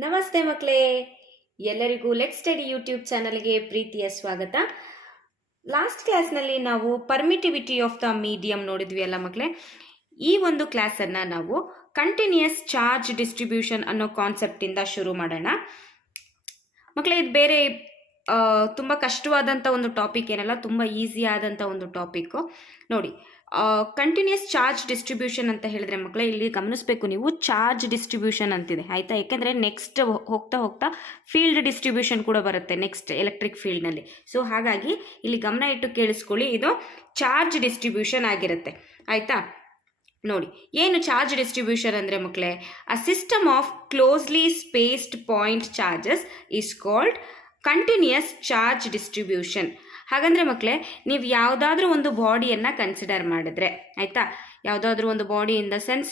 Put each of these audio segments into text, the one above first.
ನಮಸ್ತೆ ಮಕ್ಕಳೇ, ಎಲ್ಲರಿಗೂ ಲೆಟ್ ಸ್ಟಡಿ ಯೂಟ್ಯೂಬ್ ಚಾನಲ್ಗೆ ಪ್ರೀತಿಯ ಸ್ವಾಗತ. ಲಾಸ್ಟ್ ಕ್ಲಾಸ್ನಲ್ಲಿ ನಾವು ಪರ್ಮಿಟಿವಿಟಿ ಆಫ್ ದ ಮೀಡಿಯಂ ನೋಡಿದ್ವಿ ಅಲ್ಲ ಮಕ್ಕಳೇ. ಈ ಒಂದು ಕ್ಲಾಸನ್ನು ನಾವು ಕಂಟಿನ್ಯೂಯಸ್ ಚಾರ್ಜ್ ಡಿಸ್ಟ್ರಿಬ್ಯೂಷನ್ ಅನ್ನೋ ಕಾನ್ಸೆಪ್ಟಿಂದ ಶುರು ಮಾಡೋಣ ಮಕ್ಕಳೇ. ಇದು ಬೇರೆ ತುಂಬ ಕಷ್ಟವಾದಂಥ ಒಂದು ಟಾಪಿಕ್ ಏನಲ್ಲ, ತುಂಬ ಈಸಿ ಆದಂಥ ಒಂದು ಟಾಪಿಕ್ಕು. ನೋಡಿ, ಕಂಟಿನ್ಯೂಯಸ್ ಚಾರ್ಜ್ ಡಿಸ್ಟ್ರಿಬ್ಯೂಷನ್ ಅಂತ ಹೇಳಿದ್ರೆ ಮಕ್ಕಳೇ, ಇಲ್ಲಿ ಗಮನಿಸಬೇಕು ನೀವು, ಚಾರ್ಜ್ ಡಿಸ್ಟ್ರಿಬ್ಯೂಷನ್ ಅಂತಿದೆ ಆಯಿತಾ. ಯಾಕೆಂದರೆ ನೆಕ್ಸ್ಟ್ ಹೋಗ್ತಾ ಹೋಗ್ತಾ ಫೀಲ್ಡ್ ಡಿಸ್ಟ್ರಿಬ್ಯೂಷನ್ ಕೂಡ ಬರುತ್ತೆ ನೆಕ್ಸ್ಟ್ ಎಲೆಕ್ಟ್ರಿಕ್ ಫೀಲ್ಡ್ನಲ್ಲಿ. ಸೊ ಹಾಗಾಗಿ ಇಲ್ಲಿ ಗಮನ ಇಟ್ಟು ಕೇಳಿಸ್ಕೊಳ್ಳಿ, ಇದು ಚಾರ್ಜ್ ಡಿಸ್ಟ್ರಿಬ್ಯೂಷನ್ ಆಗಿರುತ್ತೆ ಆಯಿತಾ. ನೋಡಿ, ಏನು ಚಾರ್ಜ್ ಡಿಸ್ಟ್ರಿಬ್ಯೂಷನ್ ಅಂದರೆ ಮಕ್ಕಳೇ, a system of closely spaced point charges is called continuous charge distribution. ಹಾಗಂದರೆ ಮಕ್ಕಳೇ, ನೀವು ಯಾವುದಾದ್ರೂ ಒಂದು ಬಾಡಿಯನ್ನು ಕನ್ಸಿಡರ್ ಮಾಡಿದ್ರೆ ಆಯಿತಾ, ಯಾವುದಾದ್ರೂ ಒಂದು ಬಾಡಿ ಇನ್ ದ ಸೆನ್ಸ್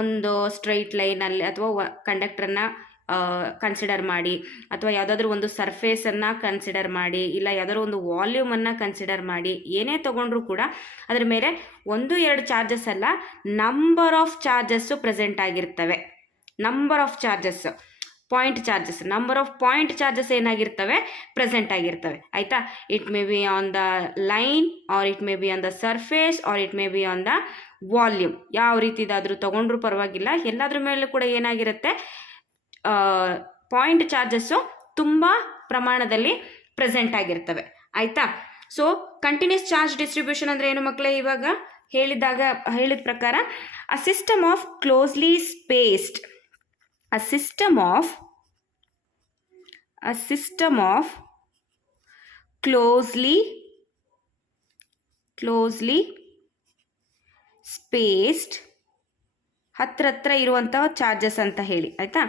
ಒಂದು ಸ್ಟ್ರೈಟ್ ಲೈನಲ್ಲಿ ಅಥವಾ ಕಂಡಕ್ಟ್ರನ್ನು ಕನ್ಸಿಡರ್ ಮಾಡಿ, ಅಥವಾ ಯಾವುದಾದ್ರೂ ಒಂದು ಸರ್ಫೇಸನ್ನು ಕನ್ಸಿಡರ್ ಮಾಡಿ, ಇಲ್ಲ ಯಾವುದಾದ್ರೂ ಒಂದು ವಾಲ್ಯೂಮನ್ನು ಕನ್ಸಿಡರ್ ಮಾಡಿ, ಏನೇ ತೊಗೊಂಡ್ರೂ ಕೂಡ ಅದರ ಮೇಲೆ 1-2 ಚಾರ್ಜಸ್ ಅಲ್ಲ, ನಂಬರ್ ಆಫ್ ಚಾರ್ಜಸ್ಸು ಪ್ರೆಸೆಂಟ್ ಆಗಿರ್ತವೆ. Number of charges, point charges, number of point charges ಏನಾಗಿರ್ತವೆ, ಪ್ರೆಸೆಂಟ್ ಆಗಿರ್ತವೆ ಆಯಿತಾ. It may be on the line, or it may be on the surface, or it may be on the volume. ಯಾವ ರೀತಿದಾದರೂ ತೊಗೊಂಡ್ರೂ ಪರವಾಗಿಲ್ಲ, ಎಲ್ಲದ್ರ ಮೇಲೂ ಕೂಡ ಏನಾಗಿರುತ್ತೆ, ಪಾಯಿಂಟ್ ಚಾರ್ಜಸ್ಸು ತುಂಬ ಪ್ರಮಾಣದಲ್ಲಿ ಪ್ರೆಸೆಂಟ್ ಆಗಿರ್ತವೆ ಆಯಿತಾ. ಸೊ ಕಂಟಿನ್ಯೂಸ್ ಚಾರ್ಜ್ ಡಿಸ್ಟ್ರಿಬ್ಯೂಷನ್ ಅಂದರೆ ಏನು ಮಕ್ಕಳೇ, ಇವಾಗ ಹೇಳಿದ ಪ್ರಕಾರ ಅ system of closely spaced, a system of closely spaced ಹತ್ರ ಇರುವಂತಹ ಚಾರ್ಜಸ್ ಅಂತ ಹೇಳಿ ಆಯ್ತಾ.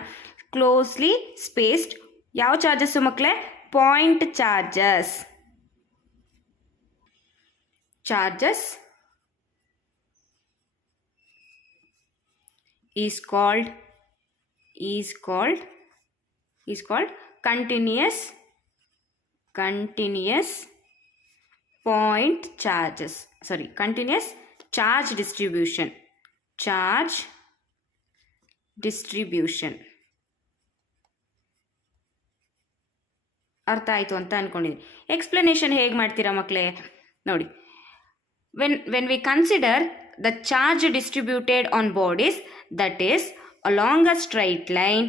ಕ್ಲೋಸ್ಲಿ ಸ್ಪೇಸ್ಡ್ ಯಾವ ಚಾರ್ಜಸ್ ಮಕ್ಕಳೇ, point charges is called continuous point charges, continuous charge distribution. ಅರ್ಥ ಆಯಿತು ಅಂತ ಅಂದ್ಕೊಂಡಿದ್ದೀನಿ. ಎಕ್ಸ್ಪ್ಲನೇಷನ್ ಹೇಗೆ ಮಾಡ್ತೀರಾ ಮಕ್ಕಳೇ, ನೋಡಿ, when we consider the charge distributed on bodies, that is along a straight line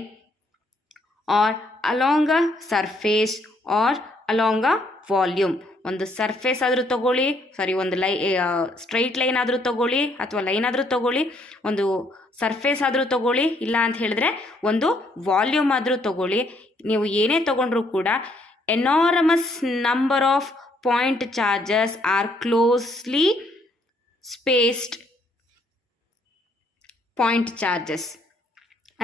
or along a surface or along a volume. ಒಂದು surface ಆದರೂ ತಗೊಳ್ಳಿ, ಒಂದು ಸ್ಟ್ರೈಟ್ ಲೈನ್ ಆದರೂ ತಗೊಳ್ಳಿ, ಅಥವಾ ಲೈನ್ ಆದರೂ ತಗೊಳ್ಳಿ, ಒಂದು ಸರ್ಫೇಸ್ ಆದರೂ ತಗೊಳ್ಳಿ, ಇಲ್ಲ ಅಂತ ಹೇಳಿದ್ರೆ ಒಂದು ವಾಲ್ಯೂಮ್ ಆದರೂ ತಗೊಳ್ಳಿ, ನೀವು ಏನೇ ತಗೊಂಡ್ರೂ ಕೂಡ enormous number of point charges are closely spaced point charges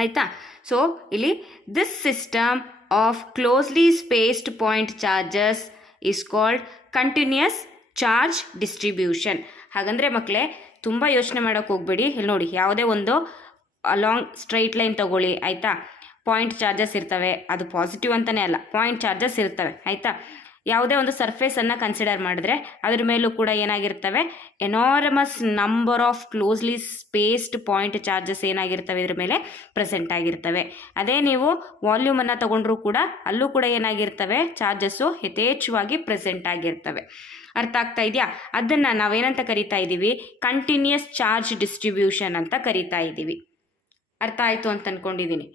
ಆಯಿತಾ. ಸೊ ಇಲ್ಲಿ this system of closely spaced point charges is called continuous charge distribution. ಹಾಗಂದರೆ ಮಕ್ಕಳೇ, ತುಂಬ ಯೋಚನೆ ಮಾಡೋಕ್ಕೆ ಹೋಗಬೇಡಿ. ಇಲ್ಲಿ ನೋಡಿ, ಯಾವುದೇ ಒಂದು ಲಾಂಗ್ ಸ್ಟ್ರೈಟ್ ಲೈನ್ ತಗೊಳ್ಳಿ ಆಯಿತಾ, ಪಾಯಿಂಟ್ ಚಾರ್ಜಸ್ ಇರ್ತವೆ. ಅದು ಪಾಸಿಟಿವ್ ಅಂತಲೇ ಅಲ್ಲ, ಪಾಯಿಂಟ್ ಚಾರ್ಜಸ್ ಇರ್ತವೆ ಆಯಿತಾ. ಯಾವುದೇ ಒಂದು ಸರ್ಫೇಸನ್ನು ಕನ್ಸಿಡರ್ ಮಾಡಿದ್ರೆ ಅದ್ರ ಮೇಲೂ ಕೂಡ ಏನಾಗಿರ್ತವೆ, enormous number of closely spaced point charges ಏನಾಗಿರ್ತವೆ, ಇದ್ರ ಮೇಲೆ ಪ್ರೆಸೆಂಟ್ ಆಗಿರ್ತವೆ. ಅದೇ ನೀವು ವಾಲ್ಯೂಮನ್ನು ತಗೊಂಡ್ರೂ ಕೂಡ ಅಲ್ಲೂ ಕೂಡ ಏನಾಗಿರ್ತವೆ, ಚಾರ್ಜಸ್ಸು ಯಥೇಚ್ಛವಾಗಿ ಪ್ರೆಸೆಂಟ್ ಆಗಿರ್ತವೆ. ಅರ್ಥ ಆಗ್ತಾ ಇದೆಯಾ? ಅದನ್ನು ನಾವೇನಂತ ಕರಿತಾ ಇದ್ದೀವಿ, ಕಂಟಿನ್ಯೂಯಸ್ ಚಾರ್ಜ್ ಡಿಸ್ಟ್ರಿಬ್ಯೂಷನ್ ಅಂತ ಕರಿತಾ ಇದ್ದೀವಿ. ಅರ್ಥ ಆಯಿತು ಅಂತ ಅಂದ್ಕೊಂಡಿದ್ದೀನಿ.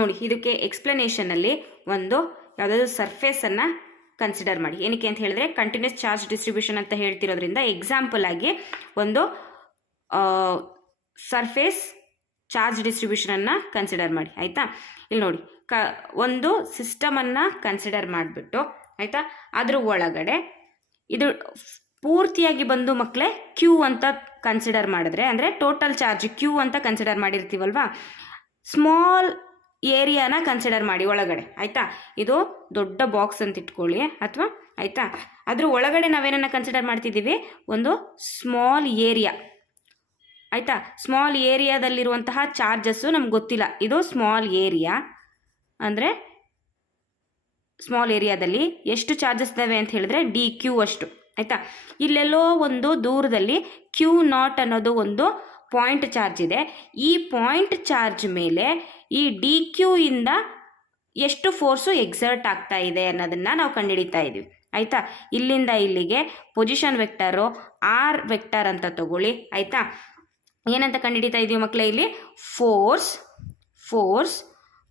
ನೋಡಿ, ಇದಕ್ಕೆ ಎಕ್ಸ್ಪ್ಲನೇಷನಲ್ಲಿ ಒಂದು ಯಾವುದಾದ್ರೂ ಸರ್ಫೇಸನ್ನು ಕನ್ಸಿಡರ್ ಮಾಡಿ. ಏನಕ್ಕೆ ಅಂತ ಹೇಳಿದ್ರೆ, ಕಂಟಿನ್ಯೂಸ್ ಚಾರ್ಜ್ ಡಿಸ್ಟ್ರಿಬ್ಯೂಷನ್ ಅಂತ ಹೇಳ್ತಿರೋದ್ರಿಂದ ಎಕ್ಸಾಂಪಲ್ ಆಗಿ ಒಂದು ಸರ್ಫೇಸ್ ಚಾರ್ಜ್ ಡಿಸ್ಟ್ರಿಬ್ಯೂಷನನ್ನು ಕನ್ಸಿಡರ್ ಮಾಡಿ ಆಯಿತಾ. ಇಲ್ಲಿ ನೋಡಿ, ಒಂದು ಸಿಸ್ಟಮನ್ನು ಕನ್ಸಿಡರ್ ಮಾಡಿಬಿಟ್ಟು ಆಯಿತಾ, ಅದ್ರ ಒಳಗಡೆ ಇದು ಪೂರ್ತಿಯಾಗಿ ಬಂದು ಮಕ್ಕಳೇ ಕ್ಯೂ ಅಂತ ಕನ್ಸಿಡರ್ ಮಾಡಿದ್ರೆ, ಅಂದರೆ ಟೋಟಲ್ ಚಾರ್ಜ್ ಕ್ಯೂ ಅಂತ ಕನ್ಸಿಡರ್ ಮಾಡಿರ್ತೀವಲ್ವಾ, ಸ್ಮಾಲ್ ಏರಿಯಾನ ಕನ್ಸಿಡರ್ ಮಾಡಿ ಒಳಗಡೆ ಆಯಿತಾ. ಇದು ದೊಡ್ಡ ಬಾಕ್ಸ್ ಅಂತ ಇಟ್ಕೊಳ್ಳಿ ಅಥವಾ ಆಯಿತಾ, ಅದ್ರ ಒಳಗಡೆ ನಾವೇನನ್ನ ಕನ್ಸಿಡರ್ ಮಾಡ್ತಿದ್ದೀವಿ, ಒಂದು ಸ್ಮಾಲ್ ಏರಿಯಾ ಆಯಿತಾ. ಸ್ಮಾಲ್ ಏರಿಯಾದಲ್ಲಿರುವಂತಹ ಚಾರ್ಜಸ್ಸು ನಮ್ಗೆ ಗೊತ್ತಿಲ್ಲ. ಇದು ಸ್ಮಾಲ್ ಏರಿಯಾ ಅಂದರೆ ಸ್ಮಾಲ್ ಏರಿಯಾದಲ್ಲಿ ಎಷ್ಟು ಚಾರ್ಜಸ್ ಇದ್ದಾವೆ ಅಂತ ಹೇಳಿದ್ರೆ ಡಿ ಕ್ಯೂ ಅಷ್ಟು ಆಯಿತಾ. ಇಲ್ಲೆಲ್ಲೋ ಒಂದು ದೂರದಲ್ಲಿ ಕ್ಯೂ ನಾಟ್ ಅನ್ನೋದು ಒಂದು ಪಾಯಿಂಟ್ ಚಾರ್ಜ್ ಇದೆ. ಈ ಪಾಯಿಂಟ್ ಚಾರ್ಜ್ ಮೇಲೆ ಈ ಡಿ ಕ್ಯೂ ಇಂದ ಎಷ್ಟು ಫೋರ್ಸು ಎಕ್ಸರ್ಟ್ ಆಗ್ತಾ ಇದೆ ಅನ್ನೋದನ್ನು ನಾವು ಕಂಡುಹಿಡಿತಾ ಇದ್ದೀವಿ. ಆಯಿತಾ, ಇಲ್ಲಿಂದ ಇಲ್ಲಿಗೆ ಪೊಸಿಷನ್ ವೆಕ್ಟರು ಆರ್ ವೆಕ್ಟರ್ ಅಂತ ತಗೊಳ್ಳಿ. ಆಯಿತಾ, ಏನಂತ ಕಂಡುಹಿಡಿತಾ ಇದ್ದೀವಿ ಮಕ್ಕಳೇ, ಇಲ್ಲಿ ಫೋರ್ಸ್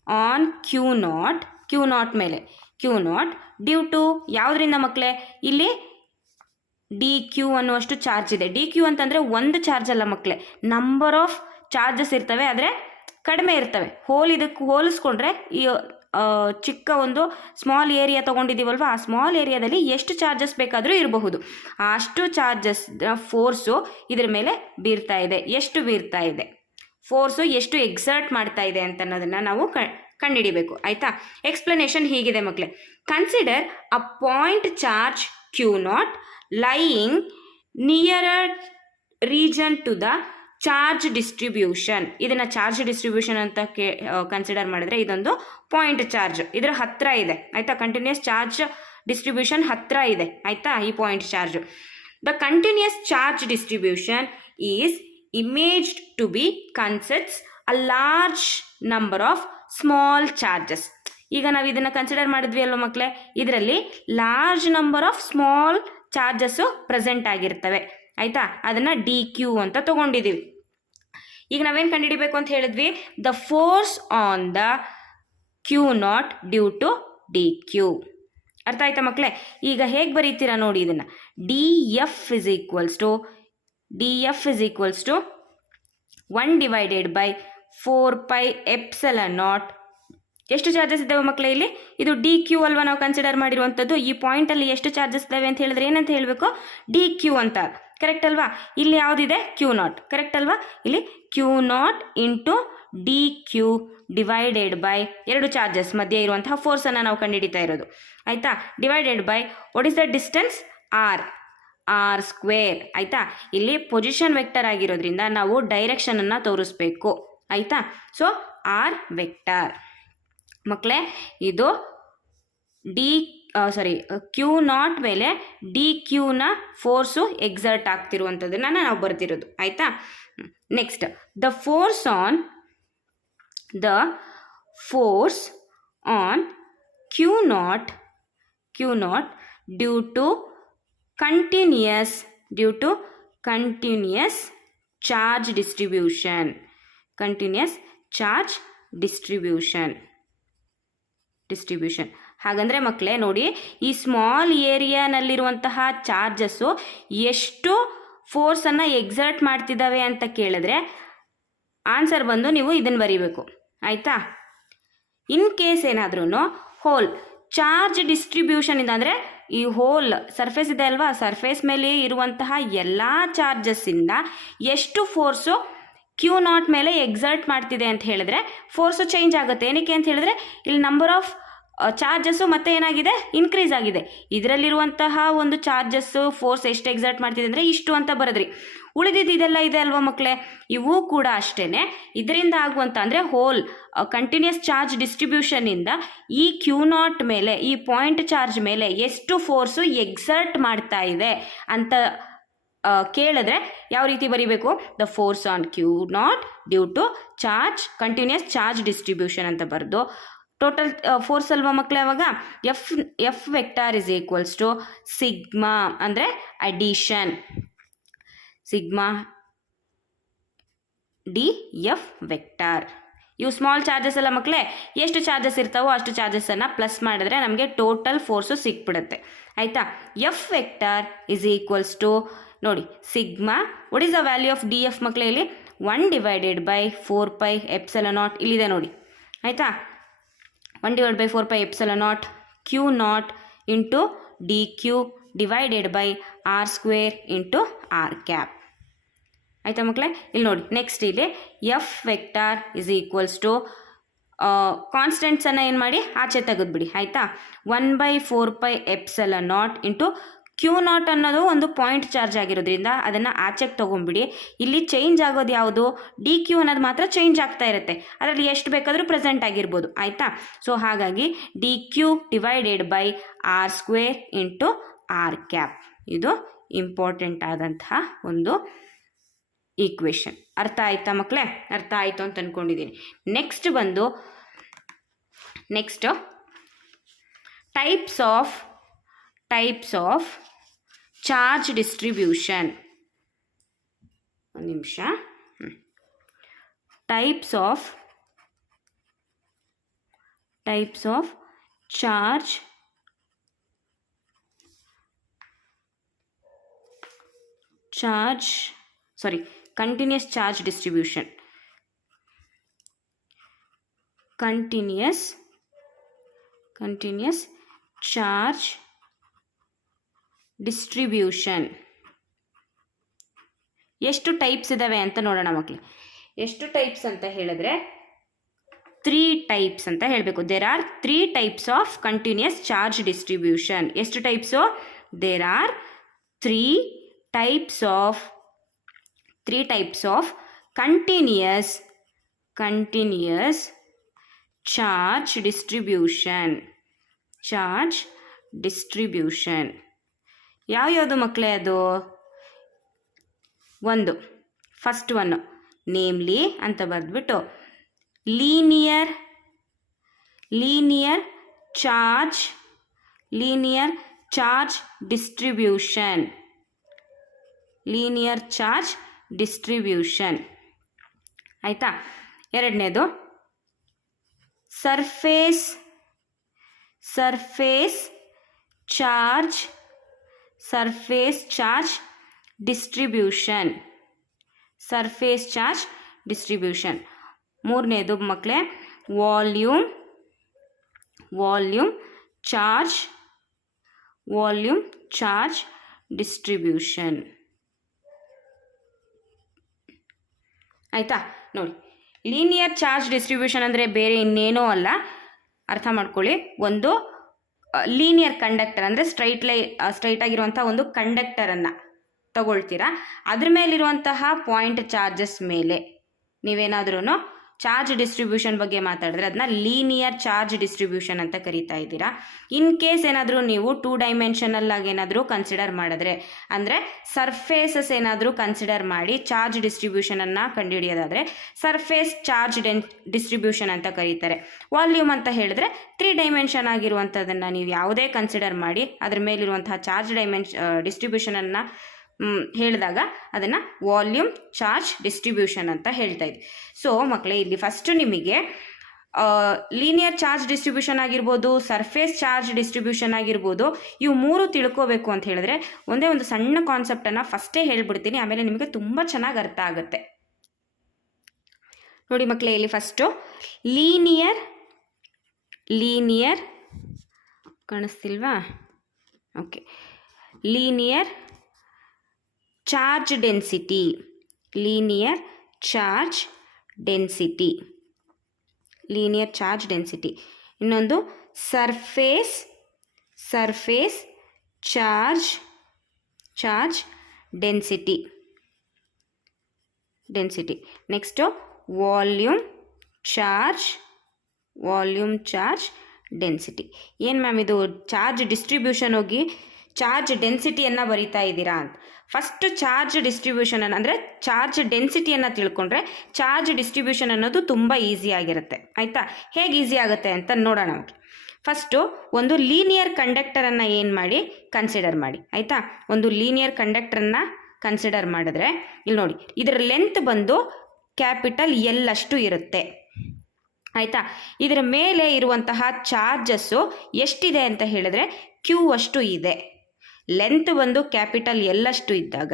ಆನ್ ಕ್ಯೂ ನಾಟ್ ಮೇಲೆ ಕ್ಯೂ ನಾಟ್ ಡ್ಯೂ ಟು ಯಾವುದರಿಂದ ಮಕ್ಕಳೇ, ಇಲ್ಲಿ ಡಿ ಕ್ಯೂ ಅನ್ನುವಷ್ಟು ಚಾರ್ಜ್ ಇದೆ. ಡಿ ಕ್ಯೂ ಅಂತಂದರೆ ಒಂದು ಚಾರ್ಜ್ ಅಲ್ಲ ಮಕ್ಕಳೇ, ನಂಬರ್ ಆಫ್ ಚಾರ್ಜಸ್ ಇರ್ತವೆ, ಆದರೆ ಕಡಿಮೆ ಇರ್ತವೆ. ಇದಕ್ಕೆ ಹೋಲಿಸ್ಕೊಂಡ್ರೆ ಈ ಚಿಕ್ಕ ಒಂದು ಸ್ಮಾಲ್ ಏರಿಯಾ ತೊಗೊಂಡಿದ್ದೀವಲ್ವ, ಆ ಸ್ಮಾಲ್ ಏರಿಯಾದಲ್ಲಿ ಎಷ್ಟು ಚಾರ್ಜಸ್ ಬೇಕಾದರೂ ಇರಬಹುದು. ಅಷ್ಟು ಚಾರ್ಜಸ್ ಫೋರ್ಸು ಇದ್ರ ಮೇಲೆ ಬೀರ್ತಾ ಇದೆ. ಎಷ್ಟು ಬೀರ್ತಾ ಇದೆ, ಫೋರ್ಸು ಎಷ್ಟು ಎಕ್ಸರ್ಟ್ ಮಾಡ್ತಾ ಇದೆ ಅಂತ ಅನ್ನೋದನ್ನು ನಾವು ಕಂಡುಹಿಡಿಬೇಕು. ಆಯಿತಾ, ಎಕ್ಸ್ಪ್ಲನೇಷನ್ ಹೀಗಿದೆ ಮಕ್ಕಳೇ. Consider a point charge q naught lying nearer region to the charge distribution. ಇದನ್ನು ಚಾರ್ಜ್ ಡಿಸ್ಟ್ರಿಬ್ಯೂಷನ್ ಅಂತ ಕನ್ಸಿಡರ್ ಮಾಡಿದ್ರೆ ಇದೊಂದು ಪಾಯಿಂಟ್ ಚಾರ್ಜ್ ಇದರ ಹತ್ತಿರ ಇದೆ. ಆಯಿತಾ, ಕಂಟಿನ್ಯೂಸ್ ಚಾರ್ಜ್ ಡಿಸ್ಟ್ರಿಬ್ಯೂಷನ್ ಹತ್ತಿರ ಇದೆ. ಆಯಿತಾ, ಈ point charge. The continuous charge distribution is imaged to be consists a large number of small charges. ಈಗ ನಾವು ಇದನ್ನು ಕನ್ಸಿಡರ್ ಮಾಡಿದ್ವಿ ಅಲ್ವ ಮಕ್ಕಳೇ, ಇದರಲ್ಲಿ large number of small charges present ಆಗಿರ್ತವೆ. ಆಯಿತಾ, ಅದನ್ನು ಡಿ ಕ್ಯೂ ಅಂತ ತೊಗೊಂಡಿದ್ದೀವಿ. ಈಗ ನಾವೇನು ಕಂಡುಹಿಡಿಬೇಕು ಅಂತ ಹೇಳಿದ್ವಿ, the force on the q naught due to d q. ಅರ್ಥ ಆಯ್ತಾ ಮಕ್ಕಳೇ? ಈಗ ಹೇಗೆ ಬರೀತೀರಾ ನೋಡಿ ಇದನ್ನು. D f is equals to 1/4πε0. ಎಷ್ಟು ಚಾರ್ಜಸ್ ಇದ್ದಾವೆ ಮಕ್ಕಳೇ ಇಲ್ಲಿ? ಇದು ಡಿ ಕ್ಯೂ ಅಲ್ವಾ ನಾವು ಕನ್ಸಿಡರ್ ಮಾಡಿರುವಂಥದ್ದು. ಈ ಪಾಯಿಂಟಲ್ಲಿ ಎಷ್ಟು ಚಾರ್ಜಸ್ ಇದ್ದಾವೆ ಅಂತ ಹೇಳಿದ್ರೆ ಏನಂತ ಹೇಳಬೇಕು? ಡಿ ಕ್ಯೂ ಅಂತ. ಕರೆಕ್ಟ್ ಅಲ್ವಾ? ಇಲ್ಲಿ ಯಾವುದಿದೆ? Q not. ಕರೆಕ್ಟ್ ಅಲ್ವಾ? ಇಲ್ಲಿ q naught into d q divided by ಎರಡು ಚಾರ್ಜಸ್ ಮಧ್ಯೆ ಇರುವಂತಹ ಫೋರ್ಸನ್ನು ನಾವು ಕಂಡುಹಿಡಿತಾ ಇರೋದು. ಆಯಿತಾ, divided by what is the distance? R square. ಆಯಿತಾ, ಇಲ್ಲಿ ಪೊಸಿಷನ್ ವೆಕ್ಟರ್ ಆಗಿರೋದ್ರಿಂದ ನಾವು ಡೈರೆಕ್ಷನನ್ನು ತೋರಿಸ್ಬೇಕು. ಆಯಿತಾ, ಸೊ ಆರ್ ವೆಕ್ಟರ್ ಮಕ್ಕಳೇ, ಇದು ಕ್ಯೂ ನಾಟ್ ಮೇಲೆ ಡಿ ಕ್ಯೂನ ಫೋರ್ಸು ಎಕ್ಸರ್ಟ್ ಆಗ್ತಿರುವಂಥದ್ದನ್ನು ನಾವು ಬರ್ತಿರೋದು. ಆಯಿತಾ, next the force on q naught due to continuous charge distribution. ಹಾಗಂದರೆ ಮಕ್ಕಳೇ ನೋಡಿ, ಈ ಸ್ಮಾಲ್ ಏರಿಯಾನಲ್ಲಿರುವಂತಹ ಚಾರ್ಜಸ್ಸು ಎಷ್ಟು ಫೋರ್ಸನ್ನು ಎಕ್ಸರ್ಟ್ ಮಾಡ್ತಿದ್ದಾವೆ ಅಂತ ಕೇಳಿದ್ರೆ ಆನ್ಸರ್ ಬಂದು ನೀವು ಇದನ್ನು ಬರೀಬೇಕು. ಆಯಿತಾ, ಇನ್ ಕೇಸ್ ಏನಾದ್ರೂ ಹೋಲ್ ಚಾರ್ಜ್ ಡಿಸ್ಟ್ರಿಬ್ಯೂಷನಿಂದ ಅಂದರೆ ಈ ಹೋಲ್ ಸರ್ಫೇಸ್ ಇದೆ ಅಲ್ವಾ, ಸರ್ಫೇಸ್ ಮೇಲೆ ಇರುವಂತಹ ಎಲ್ಲ ಚಾರ್ಜಸ್ಸಿಂದ ಎಷ್ಟು ಫೋರ್ಸು ಕ್ಯೂ ನಾಟ್ ಮೇಲೆ ಎಕ್ಸರ್ಟ್ ಮಾಡ್ತಿದೆ ಅಂತ ಹೇಳಿದ್ರೆ ಫೋರ್ಸು ಚೇಂಜ್ ಆಗುತ್ತೆ. ಏನಕ್ಕೆ ಅಂತ ಹೇಳಿದ್ರೆ ಇಲ್ಲಿ ನಂಬರ್ ಆಫ್ ಚಾರ್ಜಸ್ಸು ಮತ್ತೆ ಏನಾಗಿದೆ? ಇನ್ಕ್ರೀಸ್ ಆಗಿದೆ. ಇದರಲ್ಲಿರುವಂತಹ ಒಂದು ಚಾರ್ಜಸ್ಸು ಫೋರ್ಸ್ ಎಷ್ಟು ಎಕ್ಸರ್ಟ್ ಮಾಡ್ತಿದೆ ಅಂದರೆ ಇಷ್ಟು ಅಂತ ಬರೆದ್ರಿ. ಉಳಿದಿದ್ದು ಇದೆಲ್ಲ ಇದೆ ಅಲ್ವಾ ಮಕ್ಕಳೇ, ಇವು ಕೂಡ ಅಷ್ಟೇ. ಇದರಿಂದ ಆಗುವಂಥ ಅಂದರೆ ಹೋಲ್ ಕಂಟಿನ್ಯೂಸ್ ಚಾರ್ಜ್ ಡಿಸ್ಟ್ರಿಬ್ಯೂಷನ್ನಿಂದ ಈ ಕ್ಯೂ ನಾಟ್ ಮೇಲೆ, ಈ ಪಾಯಿಂಟ್ ಚಾರ್ಜ್ ಮೇಲೆ ಎಷ್ಟು ಫೋರ್ಸು ಎಕ್ಸರ್ಟ್ ಮಾಡ್ತಾ ಇದೆ ಅಂತ ಕೇಳಿದ್ರೆ ಯಾವ ರೀತಿ ಬರೀಬೇಕು? The force on q naught due to continuous charge distribution ಅಂತ ಬರೆದು ಟೋಟಲ್ ಫೋರ್ಸ್ ಅಲ್ವಾ ಮಕ್ಕಳೇ. ಅವಾಗ f vector is equals to sigma ಅಂದರೆ addition, sigma d f vector. ಇವು ಸ್ಮಾಲ್ ಚಾರ್ಜಸ್ ಅಲ್ಲ ಮಕ್ಕಳೇ, ಎಷ್ಟು ಚಾರ್ಜಸ್ ಇರ್ತಾವೋ ಅಷ್ಟು ಚಾರ್ಜಸನ್ನು ಪ್ಲಸ್ ಮಾಡಿದ್ರೆ ನಮಗೆ ಟೋಟಲ್ ಫೋರ್ಸು ಸಿಕ್ಬಿಡುತ್ತೆ. ಆಯಿತಾ, f vector is equals to ನೋಡಿ sigma, what is the value of d f ಮಕ್ಕಳೇ? ಇಲ್ಲಿ 1/4πε0 ಇಲ್ಲಿದೆ ನೋಡಿ. ಆಯಿತಾ, 1/4πε0 q naught into d q divided by r square into r cap. ಆಯಿತಾ ಮಕ್ಕಳೇ, ಇಲ್ಲಿ ನೋಡಿ ನೆಕ್ಸ್ಟ್ ಇಲ್ಲಿ f vector is equals to ಕಾನ್ಸ್ಟೆಂಟ್ಸನ್ನು ಏನು ಮಾಡಿ ಆಚೆ ತೆಗೆದುಬಿಡಿ. ಆಯಿತಾ, 1/4πε0 ಇಂಟು ಕ್ಯೂ ನಾಟ್ ಅನ್ನೋದು ಒಂದು ಪಾಯಿಂಟ್ ಚಾರ್ಜ್ ಆಗಿರೋದ್ರಿಂದ ಅದನ್ನು ಆಚೆಗೆ ತೊಗೊಂಬಿಡಿ. ಇಲ್ಲಿ ಚೇಂಜ್ ಆಗೋದು ಯಾವುದು? ಡಿ ಕ್ಯೂ ಅನ್ನೋದು ಮಾತ್ರ ಚೇಂಜ್ ಆಗ್ತಾ ಇರುತ್ತೆ, ಅದರಲ್ಲಿ ಎಷ್ಟು ಬೇಕಾದರೂ ಪ್ರೆಸೆಂಟ್ ಆಗಿರ್ಬೋದು. ಆಯಿತಾ, ಸೊ ಹಾಗಾಗಿ d q divided by r square into r cap. ಇದು ಇಂಪಾರ್ಟೆಂಟ್ ಆದಂತಹ ಒಂದು ಈಕ್ವೇಷನ್. ಅರ್ಥ ಆಯ್ತಾ ಮಕ್ಕಳೇ? ಅರ್ಥ ಆಯಿತು ಅಂತ ಅಂದ್ಕೊಂಡಿದ್ದೀನಿ. ನೆಕ್ಸ್ಟ್ ಬಂದು ಟೈಪ್ಸ್ ಆಫ್ ಚಾರ್ಜ್ ಡಿಸ್ಟ್ರಿಬ್ಯೂಷನ್. ಒಂದು ನಿಮಿಷ. Types of charge continuous charge distribution. Continuous charge distribution. ಎಷ್ಟು ಟೈಪ್ಸ್ ಇದಾವೆ ಅಂತ ನೋಡೋಣ ಮಕ್ಕಳು. ಎಷ್ಟು ಟೈಪ್ಸ್ ಅಂತ ಹೇಳಿದ್ರೆ 3 ಟೈಪ್ಸ್ ಅಂತ ಹೇಳಬೇಕು. There are 3 types of continuous charge distribution. ಎಷ್ಟು types? There are 3 types of continuous charge distribution. ಯಾವ್ಯಾವುದು ಮಕ್ಕಳೇ ಅದು? ಒಂದು ಫಸ್ಟ್ ಒನ್ ನೇಮ್ಲಿ ಅಂತ ಬರೆದ್ಬಿಟ್ಟು ಲೀನಿಯರ್ ಚಾರ್ಜ್ ಡಿಸ್ಟ್ರಿಬ್ಯೂಷನ್. ಆಯಿತಾ? ಎರಡನೇದು ಸರ್ಫೇಸ್ ಚಾರ್ಜ್ ಡಿಸ್ಟ್ರಿಬ್ಯೂಷನ್. ಮೂರನೇದು ಮಕ್ಕಳೇ ವಾಲ್ಯೂಮ್ ಚಾರ್ಜ್ ಡಿಸ್ಟ್ರಿಬ್ಯೂಷನ್. ಆಯಿತಾ? ನೋಡಿ, ಲೀನಿಯರ್ ಚಾರ್ಜ್ ಡಿಸ್ಟ್ರಿಬ್ಯೂಷನ್ ಅಂದರೆ ಬೇರೆ ಇನ್ನೇನೋ ಅಲ್ಲ, ಅರ್ಥ ಮಾಡ್ಕೊಳ್ಳಿ. ಒಂದು ಲೀನಿಯರ್ ಕಂಡಕ್ಟರ್ ಅಂದರೆ ಸ್ಟ್ರೈಟ್ ಆಗಿರುವಂಥ ಒಂದು ಕಂಡಕ್ಟರನ್ನು ತಗೊಳ್ತೀರಾ. ಅದ್ರ ಮೇಲಿರುವಂತಹ ಪಾಯಿಂಟ್ ಚಾರ್ಜಸ್ ಮೇಲೆ ನೀವೇನಾದ್ರೂ ಚಾರ್ಜ್ ಡಿಸ್ಟ್ರಿಬ್ಯೂಷನ್ ಬಗ್ಗೆ ಮಾತಾಡಿದ್ರೆ ಅದನ್ನ ಲೀನಿಯರ್ ಚಾರ್ಜ್ ಡಿಸ್ಟ್ರಿಬ್ಯೂಷನ್ ಅಂತ ಕರಿತಾ ಇದ್ದೀರಾ. ಇನ್ ಕೇಸ್ ಏನಾದರೂ ನೀವು 2 ಡೈಮೆನ್ಷನಲ್ ಆಗಿ ಏನಾದರೂ ಕನ್ಸಿಡರ್ ಮಾಡಿದ್ರೆ, ಅಂದರೆ ಸರ್ಫೇಸಸ್ ಏನಾದರೂ ಕನ್ಸಿಡರ್ ಮಾಡಿ ಚಾರ್ಜ್ ಡಿಸ್ಟ್ರಿಬ್ಯೂಷನನ್ನು ಕಂಡುಹಿಡಿಯೋದಾದರೆ ಸರ್ಫೇಸ್ ಚಾರ್ಜ್ ಡಿಸ್ಟ್ರಿಬ್ಯೂಷನ್ ಅಂತ ಕರೀತಾರೆ. ವಾಲ್ಯೂಮ್ ಅಂತ ಹೇಳಿದ್ರೆ 3 ಡೈಮೆನ್ಷನ್ ಆಗಿರುವಂಥದ್ದನ್ನು ನೀವು ಯಾವುದೇ ಕನ್ಸಿಡರ್ ಮಾಡಿ ಅದ್ರ ಮೇಲಿರುವಂತಹ ಚಾರ್ಜ್ ಡಿಸ್ಟ್ರಿಬ್ಯೂಷನನ್ನು ಹೇಳಿದಾಗ ಅದನ್ನು ವಾಲ್ಯೂಮ್ ಚಾರ್ಜ್ ಡಿಸ್ಟ್ರಿಬ್ಯೂಷನ್ ಅಂತ ಹೇಳ್ತಾ ಇದ್ವಿ. ಸೊ ಮಕ್ಕಳೇ, ಇಲ್ಲಿ ಫಸ್ಟ್ ನಿಮಗೆ ಲೀನಿಯರ್ ಚಾರ್ಜ್ ಡಿಸ್ಟ್ರಿಬ್ಯೂಷನ್ ಆಗಿರ್ಬೋದು, ಸರ್ಫೇಸ್ ಚಾರ್ಜ್ ಡಿಸ್ಟ್ರಿಬ್ಯೂಷನ್ ಆಗಿರ್ಬೋದು, ಇವು 3 ತಿಳ್ಕೋಬೇಕು ಅಂತ ಹೇಳಿದ್ರೆ ಒಂದೇ ಒಂದು ಸಣ್ಣ ಕಾನ್ಸೆಪ್ಟನ್ನು ಫಸ್ಟೇ ಹೇಳ್ಬಿಡ್ತೀನಿ, ಆಮೇಲೆ ನಿಮಗೆ ತುಂಬ ಚೆನ್ನಾಗಿ ಅರ್ಥ ಆಗುತ್ತೆ. ನೋಡಿ ಮಕ್ಕಳೇ, ಇಲ್ಲಿ ಫಸ್ಟು ಲೀನಿಯರ್ ಕಾಣಿಸ್ತಿಲ್ವಾ? Okay, linear charge density. ಇನ್ನೊಂದು surface charge density. Next volume charge density. ಏನು ಮ್ಯಾಮ್ ಇದು ಚಾರ್ಜ್ ಡಿಸ್ಟ್ರಿಬ್ಯೂಷನ್ ಹೋಗಿ ಚಾರ್ಜ್ ಡೆನ್ಸಿಟಿಯನ್ನು ಬರಿತಾ ಇದ್ದೀರಾ ಅಂತ. ಫಸ್ಟ್ ಚಾರ್ಜ್ ಡಿಸ್ಟ್ರಿಬ್ಯೂಷನ್ ಅಂದರೆ ಚಾರ್ಜ್ ಡೆನ್ಸಿಟಿಯನ್ನು ತಿಳ್ಕೊಂಡ್ರೆ ಚಾರ್ಜ್ ಡಿಸ್ಟ್ರಿಬ್ಯೂಷನ್ ಅನ್ನೋದು ತುಂಬ ಈಸಿ ಆಗಿರುತ್ತೆ. ಆಯಿತಾ? ಹೇಗೆ ಈಸಿ ಆಗುತ್ತೆ ಅಂತ ನೋಡೋಣ. ಫಸ್ಟು ಒಂದು ಲೀನಿಯರ್ ಕಂಡಕ್ಟರನ್ನು ಏನು ಮಾಡಿ ಕನ್ಸಿಡರ್ ಮಾಡಿ. ಆಯಿತಾ? ಒಂದು ಲೀನಿಯರ್ ಕಂಡಕ್ಟರನ್ನು ಕನ್ಸಿಡರ್ ಮಾಡಿದ್ರೆ ಇಲ್ಲಿ ನೋಡಿ, ಇದರ ಲೆಂತ್ ಬಂದು ಕ್ಯಾಪಿಟಲ್ ಎಲ್ ಅಷ್ಟು ಇರುತ್ತೆ. ಆಯಿತಾ? ಇದರ ಮೇಲೆ ಇರುವಂತಹ ಚಾರ್ಜಸ್ಸು ಎಷ್ಟಿದೆ ಅಂತ ಹೇಳಿದ್ರೆ ಕ್ಯೂ ಅಷ್ಟು ಇದೆ. ಲೆಂತ್ ಬಂದು ಕ್ಯಾಪಿಟಲ್ ಎಲ್ ಅಷ್ಟು ಇದ್ದಾಗ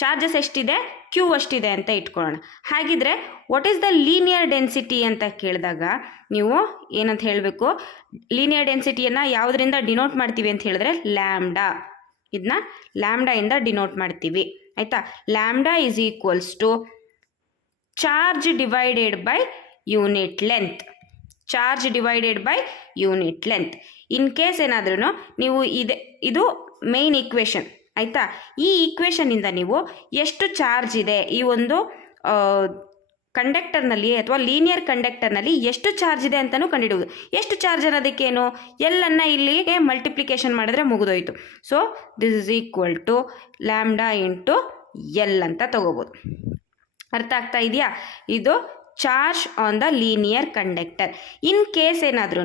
ಚಾರ್ಜಸ್ ಎಷ್ಟಿದೆ? ಕ್ಯೂ ಅಷ್ಟಿದೆ ಅಂತ ಇಟ್ಕೊಳ್ಳೋಣ. ಹಾಗಿದ್ರೆ what is the linear density ಅಂತ ಕೇಳಿದಾಗ ನೀವು ಏನಂತ ಹೇಳಬೇಕು? ಲೀನಿಯರ್ ಡೆನ್ಸಿಟಿಯನ್ನು ಯಾವುದರಿಂದ ಡಿನೋಟ್ ಮಾಡ್ತೀವಿ ಅಂತ ಹೇಳಿದ್ರೆ ಲ್ಯಾಂಬ್ಡಾ. ಇದನ್ನ ಲ್ಯಾಂಬ್ಡಾಯಿಂದ ಡಿನೋಟ್ ಮಾಡ್ತೀವಿ. ಆಯಿತಾ? Lambda is equals to charge divided by unit length. In case ಏನಾದ್ರೂ ನೀವು ಇದು ಮೇನ್ ಈಕ್ವೇಷನ್. ಆಯಿತಾ? ಈ ಈಕ್ವೇಷನಿಂದ ನೀವು ಎಷ್ಟು ಚಾರ್ಜ್ ಇದೆ ಈ ಒಂದು ಕಂಡಕ್ಟರ್ನಲ್ಲಿ ಅಥವಾ ಲೀನಿಯರ್ ಕಂಡಕ್ಟರ್ನಲ್ಲಿ ಎಷ್ಟು ಚಾರ್ಜ್ ಇದೆ ಅಂತಲೂ ಕಂಡುಹಿಡಿಯುವುದು. ಎಷ್ಟು ಚಾರ್ಜ್ ಅನ್ನೋದಕ್ಕೇನು? ಎಲ್ಲನ್ನು ಇಲ್ಲಿಗೆ ಮಲ್ಟಿಪ್ಲಿಕೇಶನ್ ಮಾಡಿದ್ರೆ ಮುಗಿದೋಯ್ತು. So this is equal to lambda into l ಅಂತ ತಗೋಬೋದು. ಅರ್ಥ ಆಗ್ತಾ ಇದೆಯಾ? ಇದು charge on the linear conductor. In case ಏನಾದ್ರೂ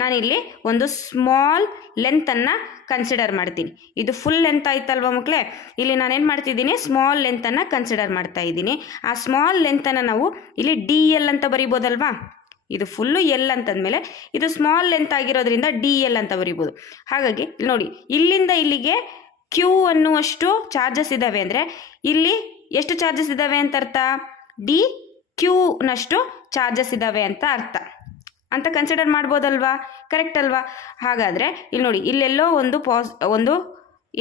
ನಾನಿಲ್ಲಿ ಒಂದು ಸ್ಮಾಲ್ ಲೆಂತನ್ನು ಕನ್ಸಿಡರ್ ಮಾಡ್ತೀನಿ. ಇದು ಫುಲ್ ಲೆಂತ್ ಆಯ್ತಲ್ವ ಮಕ್ಕಳೇ, ಇಲ್ಲಿ ನಾನೇನು ಮಾಡ್ತಿದ್ದೀನಿ, ಸ್ಮಾಲ್ ಲೆಂತನ್ನು ಕನ್ಸಿಡರ್ ಮಾಡ್ತಾ ಇದ್ದೀನಿ. ಆ ಸ್ಮಾಲ್ ಲೆಂತನ್ನು ನಾವು ಇಲ್ಲಿ ಡಿ ಎಲ್ ಅಂತ ಬರಿಬೋದಲ್ವಾ? ಇದು ಫುಲ್ಲು ಎಲ್ ಅಂತಂದಮೇಲೆ ಇದು ಸ್ಮಾಲ್ ಲೆಂತ್ ಆಗಿರೋದ್ರಿಂದ ಡಿ ಎಲ್ ಅಂತ ಬರಿಬೋದು. ಹಾಗಾಗಿ ಇಲ್ಲಿ ನೋಡಿ, ಇಲ್ಲಿಂದ ಇಲ್ಲಿಗೆ ಕ್ಯೂ ಅನ್ನುವಷ್ಟು ಚಾರ್ಜಸ್ ಇದ್ದಾವೆ ಅಂದರೆ ಇಲ್ಲಿ ಎಷ್ಟು ಚಾರ್ಜಸ್ ಇದ್ದಾವೆ ಅಂತ ಅರ್ಥ? ಡಿ ಕ್ಯೂನಷ್ಟು ಚಾರ್ಜಸ್ ಇದ್ದಾವೆ ಅಂತ ಅರ್ಥ ಅಂತ ಕನ್ಸಿಡರ್ ಮಾಡ್ಬೋದಲ್ವಾ? ಕರೆಕ್ಟ್ ಅಲ್ವಾ? ಹಾಗಾದರೆ ಇಲ್ಲಿ ನೋಡಿ, ಇಲ್ಲೆಲ್ಲೋ ಒಂದು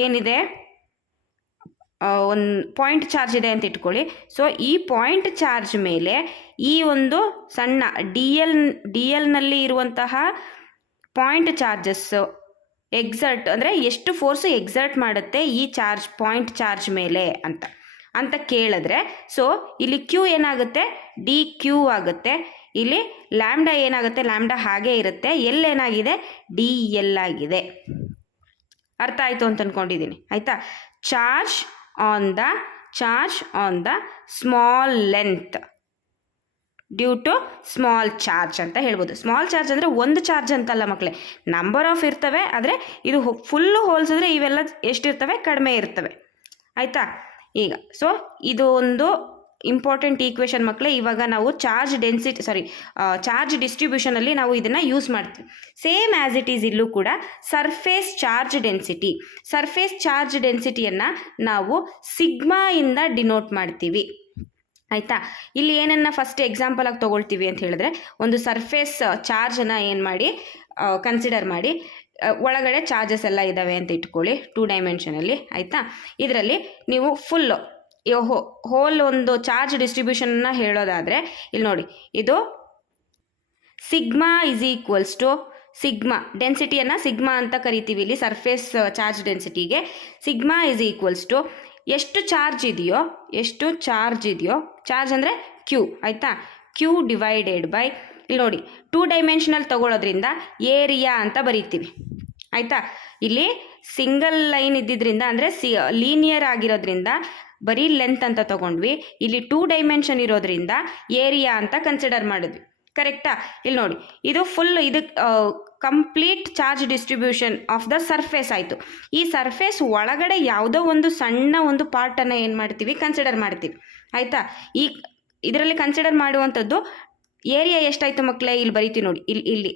ಏನಿದೆ, ಒಂದು ಪಾಯಿಂಟ್ ಚಾರ್ಜ್ ಇದೆ ಅಂತ ಇಟ್ಕೊಳ್ಳಿ. ಸೊ ಈ ಪಾಯಿಂಟ್ ಚಾರ್ಜ್ ಮೇಲೆ ಈ ಒಂದು ಸಣ್ಣ ಡಿ ಎಲ್ನಲ್ಲಿ ಇರುವಂತಹ ಪಾಯಿಂಟ್ ಚಾರ್ಜಸ್ಸು ಎಕ್ಸರ್ಟ್ ಅಂದರೆ ಎಷ್ಟು ಫೋರ್ಸು ಎಕ್ಸರ್ಟ್ ಮಾಡುತ್ತೆ ಈ ಪಾಯಿಂಟ್ ಚಾರ್ಜ್ ಮೇಲೆ ಅಂತ ಕೇಳಿದ್ರೆ, ಸೊ ಇಲ್ಲಿ ಕ್ಯೂ ಏನಾಗುತ್ತೆ, ಡಿ ಕ್ಯೂ ಆಗುತ್ತೆ. ಇಲ್ಲಿ ಲ್ಯಾಂಬ್ಡಾ ಏನಾಗುತ್ತೆ, ಲ್ಯಾಂಬ್ಡಾ ಹಾಗೇ ಇರುತ್ತೆ. ಎಲ್ ಏನಾಗಿದೆ, ಡಿ ಎಲ್ ಆಗಿದೆ. ಅರ್ಥ ಆಯಿತು ಅಂತ ಅಂದ್ಕೊಂಡಿದ್ದೀನಿ. ಆಯಿತಾ? Charge on the small length due to small charge ಅಂತ ಹೇಳ್ಬೋದು. ಸ್ಮಾಲ್ ಚಾರ್ಜ್ ಅಂದರೆ ಒಂದು ಚಾರ್ಜ್ ಅಂತಲ್ಲ ಮಕ್ಕಳೇ, ನಂಬರ್ ಆಫ್ ಇರ್ತವೆ. ಆದರೆ ಇದು ಫುಲ್ಲು ಹೋಲಿಸಿದ್ರೆ ಇವೆಲ್ಲ ಎಷ್ಟಿರ್ತವೆ, ಕಡಿಮೆ ಇರ್ತವೆ. ಆಯಿತಾ? ಈಗ ಸೊ ಇದು ಒಂದು ಇಂಪಾರ್ಟೆಂಟ್ ಈಕ್ವೇಷನ್ ಮಕ್ಕಳೇ. ಇವಾಗ ನಾವು ಚಾರ್ಜ್ ಡಿಸ್ಟ್ರಿಬ್ಯೂಷನಲ್ಲಿ ನಾವು ಇದನ್ನು ಯೂಸ್ ಮಾಡ್ತೀವಿ. ಸೇಮ್ ಆ್ಯಸ್ ಇಟ್ ಈಸ್ ಇಲ್ಲೂ ಕೂಡ ಸರ್ಫೇಸ್ ಚಾರ್ಜ್ ಡೆನ್ಸಿಟಿಯನ್ನು ನಾವು ಸಿಗ್ಮಾ ಇಂದ ಡಿನೋಟ್ ಮಾಡ್ತೀವಿ. ಆಯಿತಾ? ಇಲ್ಲಿ ಏನನ್ನ ಫಸ್ಟ್ ಎಕ್ಸಾಂಪಲ್ ಆಗಿ ತೊಗೊಳ್ತೀವಿ ಅಂತ ಹೇಳಿದ್ರೆ, ಒಂದು ಸರ್ಫೇಸ್ ಚಾರ್ಜನ್ನು ಕನ್ಸಿಡರ್ ಮಾಡಿ ಒಳಗಡೆ ಚಾರ್ಜಸ್ ಎಲ್ಲ ಇದ್ದಾವೆ ಅಂತ ಇಟ್ಕೊಳ್ಳಿ 2 ಡೈಮೆನ್ಷನಲ್ಲಿ. ಆಯಿತಾ? ಇದರಲ್ಲಿ ನೀವು ಫುಲ್ಲು ಹೋಲ್ ಒಂದು ಚಾರ್ಜ್ ಡಿಸ್ಟ್ರಿಬ್ಯೂಷನ್ನ ಹೇಳೋದಾದರೆ ಇಲ್ಲಿ ನೋಡಿ, ಇದು ಸಿಗ್ಮಾ ಈಸ್ ಈಕ್ವಲ್ಸ್ ಟು ಡೆನ್ಸಿಟಿಯನ್ನು ಸಿಗ್ಮಾ ಅಂತ ಕರಿತೀವಿ. ಇಲ್ಲಿ ಸರ್ಫೇಸ್ ಚಾರ್ಜ್ ಡೆನ್ಸಿಟಿಗೆ ಸಿಗ್ಮಾ ಈಸ್ ಈಕ್ವಲ್ಸ್ ಟು ಎಷ್ಟು ಚಾರ್ಜ್ ಇದೆಯೋ, ಚಾರ್ಜ್ ಅಂದರೆ ಕ್ಯೂ. ಆಯಿತಾ? ಕ್ಯೂ ಡಿವೈಡೆಡ್ ಬೈ, ಇಲ್ಲಿ ನೋಡಿ 2 ಡೈಮೆನ್ಷನಲ್ ತಗೊಳ್ಳೋದ್ರಿಂದ ಏರಿಯಾ ಅಂತ ಬರೀತೀವಿ. ಆಯಿತಾ? ಇಲ್ಲಿ ಸಿಂಗಲ್ ಲೈನ್ ಇದ್ದಿದ್ದರಿಂದ ಅಂದರೆ ಲೀನಿಯರ್ ಆಗಿರೋದ್ರಿಂದ ಬರೀ ಲೆಂತ್ ಅಂತ ತೊಗೊಂಡ್ವಿ. ಇಲ್ಲಿ 2 ಡೈಮೆನ್ಷನ್ ಇರೋದ್ರಿಂದ ಏರಿಯಾ ಅಂತ ಕನ್ಸಿಡರ್ ಮಾಡಿದ್ವಿ. ಕರೆಕ್ಟಾ? ಇಲ್ಲಿ ನೋಡಿ, ಇದು full complete charge distribution of the surface ಆಯಿತು. ಈ ಸರ್ಫೇಸ್ ಒಳಗಡೆ ಯಾವುದೋ ಒಂದು ಸಣ್ಣ ಒಂದು ಪಾರ್ಟನ್ನು ಏನು ಮಾಡ್ತೀವಿ, ಕನ್ಸಿಡರ್ ಮಾಡ್ತೀವಿ. ಆಯಿತಾ? ಇದರಲ್ಲಿ ಕನ್ಸಿಡರ್ ಮಾಡುವಂಥದ್ದು ಏರಿಯಾ ಎಷ್ಟಾಯಿತು ಮಕ್ಕಳೇ, ಇಲ್ಲಿ ಬರೀತೀವಿ ನೋಡಿ, ಇಲ್ಲಿ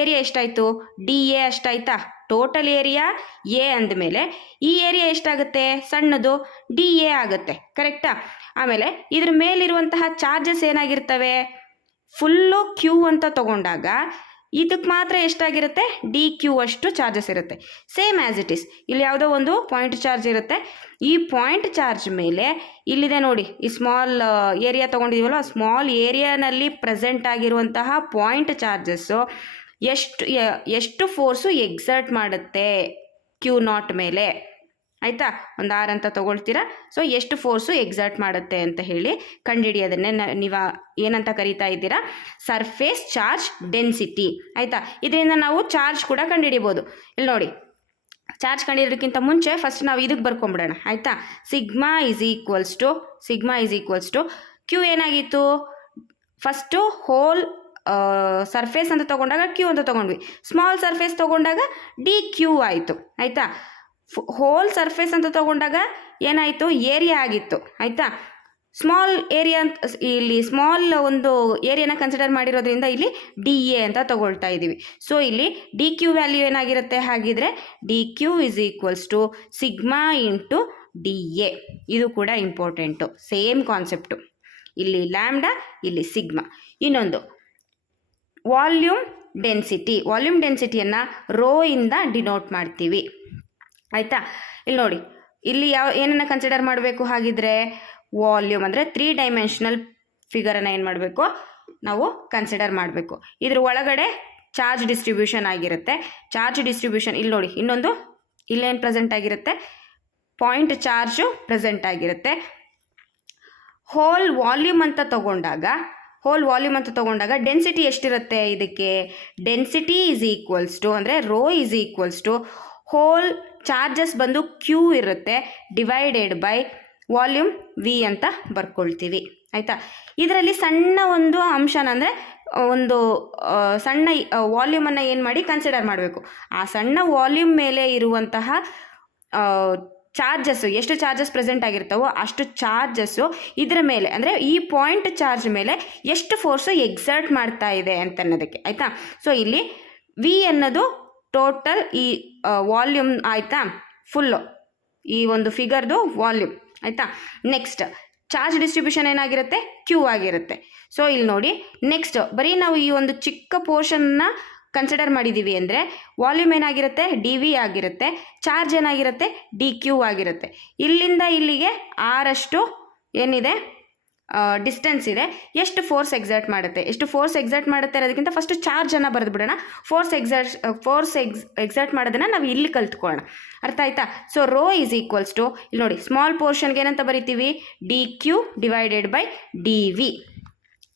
ಏರಿಯಾ ಎಷ್ಟಾಯಿತು, ಡಿ ಎ ಅಷ್ಟಾಯ್ತಾ? ಟೋಟಲ್ ಏರಿಯಾ ಎ ಅಂದಮೇಲೆ ಈ ಏರಿಯಾ ಎಷ್ಟಾಗುತ್ತೆ, ಸಣ್ಣದು ಡಿ ಎ ಆಗುತ್ತೆ. ಕರೆಕ್ಟಾ? ಆಮೇಲೆ ಇದ್ರ ಮೇಲಿರುವಂತಹ ಚಾರ್ಜಸ್ ಏನಾಗಿರ್ತವೆ, ಫುಲ್ಲು ಕ್ಯೂ ಅಂತ ತಗೊಂಡಾಗ ಇದಕ್ಕೆ ಮಾತ್ರ ಎಷ್ಟಾಗಿರುತ್ತೆ, ಡಿ ಕ್ಯೂ ಅಷ್ಟು ಚಾರ್ಜಸ್ ಇರುತ್ತೆ. ಸೇಮ್ ಆ್ಯಸ್ ಇಟ್ ಈಸ್ ಇಲ್ಲಿ ಯಾವುದೋ ಒಂದು ಪಾಯಿಂಟ್ ಚಾರ್ಜ್ ಇರುತ್ತೆ. ಈ ಪಾಯಿಂಟ್ ಚಾರ್ಜ್ ಮೇಲೆ ಇಲ್ಲಿದೆ ನೋಡಿ, ಈ ಸ್ಮಾಲ್ ಏರಿಯಾ ತೊಗೊಂಡಿದ್ದೀವಲ್ಲ, ಸ್ಮಾಲ್ ಏರಿಯಾನಲ್ಲಿ ಪ್ರೆಸೆಂಟ್ ಆಗಿರುವಂತಹ ಪಾಯಿಂಟ್ ಚಾರ್ಜಸ್ಸು ಎಷ್ಟು ಫೋರ್ಸು ಎಕ್ಸರ್ಟ್ ಮಾಡುತ್ತೆ ಕ್ಯೂ ನಾಟ್ ಮೇಲೆ. ಆಯಿತಾ? ಒಂದು ಆರ್ ಅಂತ ತೊಗೊಳ್ತೀರಾ. ಸೊ ಎಷ್ಟು ಫೋರ್ಸು ಎಕ್ಸರ್ಟ್ ಮಾಡುತ್ತೆ ಅಂತ ಹೇಳಿ ಕಂಡುಹಿಡಿಯೋದನ್ನೇ ನೀವು ಏನಂತ ಕರಿತಾ ಇದ್ದೀರಾ, ಸರ್ಫೇಸ್ ಚಾರ್ಜ್ ಡೆನ್ಸಿಟಿ. ಆಯಿತಾ? ಇದರಿಂದ ನಾವು ಚಾರ್ಜ್ ಕೂಡ ಕಂಡುಹಿಡಿಬೋದು. ಇಲ್ಲಿ ನೋಡಿ, ಚಾರ್ಜ್ ಕಂಡುಹಿಡಿಯೋದಕ್ಕಿಂತ ಮುಂಚೆ ಫಸ್ಟ್ ನಾವು ಇದಕ್ಕೆ ಬರ್ಕೊಂಬಿಡೋಣ. ಆಯಿತಾ? Sigma is equals to q ಏನಾಗಿತ್ತು, ಫಸ್ಟು ಹೋಲ್ ಸರ್ಫೇಸ್ ಅಂತ ತೊಗೊಂಡಾಗ ಕ್ಯೂ ಅಂತ ತೊಗೊಂಡ್ವಿ. ಸ್ಮಾಲ್ ಸರ್ಫೇಸ್ ತೊಗೊಂಡಾಗ ಡಿ ಕ್ಯೂ ಆಯಿತು. ಆಯಿತಾ? ಹೋಲ್ ಸರ್ಫೇಸ್ ಅಂತ ತೊಗೊಂಡಾಗ ಏನಾಯಿತು, ಏರಿಯಾ ಆಗಿತ್ತು. ಆಯಿತಾ? ಸ್ಮಾಲ್ ಏರಿಯಾ ಅಂತ ಇಲ್ಲಿ ಸ್ಮಾಲ್ ಒಂದು ಏರಿಯಾನ ಕನ್ಸಿಡರ್ ಮಾಡಿರೋದ್ರಿಂದ ಇಲ್ಲಿ ಡಿ ಎ ಅಂತ ತಗೊಳ್ತಾ ಇದ್ದೀವಿ. ಸೊ ಇಲ್ಲಿ ಡಿ ಕ್ಯೂ ವ್ಯಾಲ್ಯೂ ಏನಾಗಿರುತ್ತೆ, ಹಾಗಿದ್ರೆ d q is equals to sigma into d a. ಇದು ಕೂಡ ಇಂಪಾರ್ಟೆಂಟು, ಸೇಮ್ ಕಾನ್ಸೆಪ್ಟು. ಇಲ್ಲಿ ಲ್ಯಾಂಬ್ಡಾ, ಇಲ್ಲಿ ಸಿಗ್ಮಾ. ಇನ್ನೊಂದು ವಾಲ್ಯೂಮ್ ಡೆನ್ಸಿಟಿಯನ್ನು ರೋ ಇಂದ ಡಿನೋಟ್ ಮಾಡ್ತೀವಿ. ಆಯಿತಾ? ಇಲ್ಲಿ ನೋಡಿ, ಇಲ್ಲಿ ಏನನ್ನು ಕನ್ಸಿಡರ್ ಮಾಡಬೇಕು, ಹಾಗಿದ್ರೆ ವಾಲ್ಯೂಮ್ ಅಂದರೆ 3 ಡೈಮೆನ್ಷನಲ್ ಫಿಗರನ್ನು ಏನು ಮಾಡಬೇಕು, ನಾವು ಕನ್ಸಿಡರ್ ಮಾಡಬೇಕು. ಇದ್ರ ಒಳಗಡೆ ಚಾರ್ಜ್ ಡಿಸ್ಟ್ರಿಬ್ಯೂಷನ್ ಆಗಿರುತ್ತೆ. ಚಾರ್ಜ್ ಡಿಸ್ಟ್ರಿಬ್ಯೂಷನ್ ಇಲ್ಲಿ ನೋಡಿ, ಇನ್ನೊಂದು ಇಲ್ಲೇನು ಪ್ರೆಸೆಂಟ್ ಆಗಿರುತ್ತೆ, ಪಾಯಿಂಟ್ ಚಾರ್ಜು ಪ್ರೆಸೆಂಟ್ ಆಗಿರುತ್ತೆ. ಹೋಲ್ ವಾಲ್ಯೂಮ್ ಅಂತ ತಗೊಂಡಾಗ ಡೆನ್ಸಿಟಿ ಎಷ್ಟಿರುತ್ತೆ, ಇದಕ್ಕೆ ಡೆನ್ಸಿಟಿ ಈಸ್ ಈಕ್ವಲ್ಸ್ ಟು ಅಂದರೆ rho is equals to whole charges ಬಂದು ಕ್ಯೂ ಇರುತ್ತೆ ಡಿವೈಡೆಡ್ ಬೈ ವಾಲ್ಯೂಮ್ ವಿ ಅಂತ ಬರ್ಕೊಳ್ತೀವಿ. ಆಯಿತಾ, ಇದರಲ್ಲಿ ಸಣ್ಣ ಒಂದು ಅಂಶನ ಅಂದರೆ ಒಂದು ಸಣ್ಣ ವಾಲ್ಯೂಮನ್ನು ಏನು ಮಾಡಿ ಕನ್ಸಿಡರ್ ಮಾಡಬೇಕು. ಆ ಸಣ್ಣ ವಾಲ್ಯೂಮ್ ಮೇಲೆ ಇರುವಂತಹ ಚಾರ್ಜಸ್ಸು, ಎಷ್ಟು ಚಾರ್ಜಸ್ ಪ್ರೆಸೆಂಟ್ ಆಗಿರ್ತಾವೋ ಅಷ್ಟು ಚಾರ್ಜಸ್ಸು ಇದರ ಮೇಲೆ ಅಂದರೆ ಈ ಪಾಯಿಂಟ್ ಚಾರ್ಜ್ ಮೇಲೆ ಎಷ್ಟು ಫೋರ್ಸು ಎಕ್ಸರ್ಟ್ ಮಾಡ್ತಾ ಇದೆ ಅಂತ ಅನ್ನೋದಕ್ಕೆ. ಆಯಿತಾ, ಸೊ ಇಲ್ಲಿ ವಿ ಅನ್ನೋದು ಟೋಟಲ್ ಈ ವಾಲ್ಯೂಮ್. ಆಯಿತಾ, ಫುಲ್ಲು ಈ ಒಂದು ಫಿಗರ್ದು ವಾಲ್ಯೂಮ್. ಆಯಿತಾ, ನೆಕ್ಸ್ಟ್ ಚಾರ್ಜ್ ಡಿಸ್ಟ್ರಿಬ್ಯೂಷನ್ ಏನಾಗಿರುತ್ತೆ, ಕ್ಯೂ ಆಗಿರುತ್ತೆ. ಸೊ ಇಲ್ಲಿ ನೋಡಿ, ನೆಕ್ಸ್ಟ್ ಬರೀ ನಾವು ಈ ಒಂದು ಚಿಕ್ಕ ಪೋರ್ಷನ್ನ ಕನ್ಸಿಡರ್ ಮಾಡಿದ್ದೀವಿ ಅಂದರೆ ವಾಲ್ಯೂಮ್ ಏನಾಗಿರುತ್ತೆ, ಡಿ ವಿ ಆಗಿರುತ್ತೆ, ಚಾರ್ಜ್ ಏನಾಗಿರುತ್ತೆ, ಡಿ ಕ್ಯೂ ಆಗಿರುತ್ತೆ. ಇಲ್ಲಿಂದ ಇಲ್ಲಿಗೆ ಆರಷ್ಟು ಏನಿದೆ ಡಿಸ್ಟೆನ್ಸ್ ಇದೆ. ಎಷ್ಟು ಫೋರ್ಸ್ ಎಕ್ಸರ್ಟ್ ಮಾಡುತ್ತೆ, ಎಷ್ಟು ಫೋರ್ಸ್ ಎಕ್ಸರ್ಟ್ ಮಾಡುತ್ತೆ ಅನ್ನೋದಕ್ಕಿಂತ ಫಸ್ಟ್ ಚಾರ್ಜನ್ನು ಬರೆದು ಬಿಡೋಣ. ಫೋರ್ಸ್ ಎಕ್ಸರ್ಟ್ ಮಾಡೋದನ್ನು ನಾವು ಇಲ್ಲಿ ಕಲ್ತ್ಕೊಳ್ಳೋಣ. ಅರ್ಥ ಆಯ್ತಾ? So rho is equals to, ಇಲ್ಲಿ ನೋಡಿ, ಸ್ಮಾಲ್ ಪೋರ್ಷನ್ಗೆ ಏನಂತ ಬರಿತೀವಿ, d q divided by d v.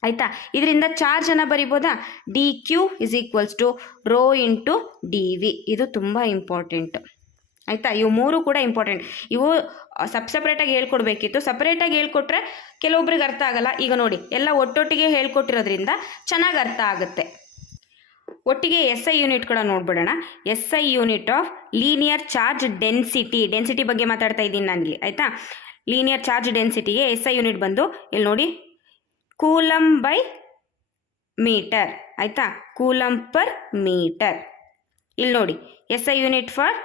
ಆಯಿತಾ, ಇದರಿಂದ ಚಾರ್ಜನ್ನು ಬರಿಬೋದಾ, d q is equals to rho into d v. ಇದು ತುಂಬ ಇಂಪಾರ್ಟೆಂಟ್. ಆಯಿತಾ, ಇವು ಮೂರು ಕೂಡ ಇಂಪಾರ್ಟೆಂಟ್. ಇವು ಸಪ್ರೇಟಾಗಿ ಹೇಳ್ಕೊಡ್ಬೇಕಿತ್ತು. ಸಪ್ರೇಟಾಗಿ ಹೇಳ್ಕೊಟ್ರೆ ಕೆಲವೊಬ್ರಿಗೆ ಅರ್ಥ ಆಗಲ್ಲ. ಈಗ ನೋಡಿ, ಎಲ್ಲ ಒಟ್ಟೊಟ್ಟಿಗೆ ಹೇಳ್ಕೊಟ್ಟಿರೋದ್ರಿಂದ ಚೆನ್ನಾಗಿ ಅರ್ಥ ಆಗುತ್ತೆ. ಒಟ್ಟಿಗೆ ಎಸ್ ಐ ಯೂನಿಟ್ ಕೂಡ ನೋಡ್ಬಿಡೋಣ. S I unit of linear charge density ಬಗ್ಗೆ ಮಾತಾಡ್ತಾ ಇದ್ದೀನಿ ನಾನಿಲ್ಲಿ. ಆಯಿತಾ, ಲೀನಿಯರ್ ಚಾರ್ಜ್ ಡೆನ್ಸಿಟಿಗೆ ಎಸ್ ಐ ಯೂನಿಟ್ ಬಂದು ಇಲ್ಲಿ ನೋಡಿ, ಕೂಲಮ್ ಬೈ ಮೀಟರ್. ಆಯಿತಾ, ಕೂಲಮ್ ಪರ್ ಮೀಟರ್. ಇಲ್ಲಿ ನೋಡಿ, S I unit for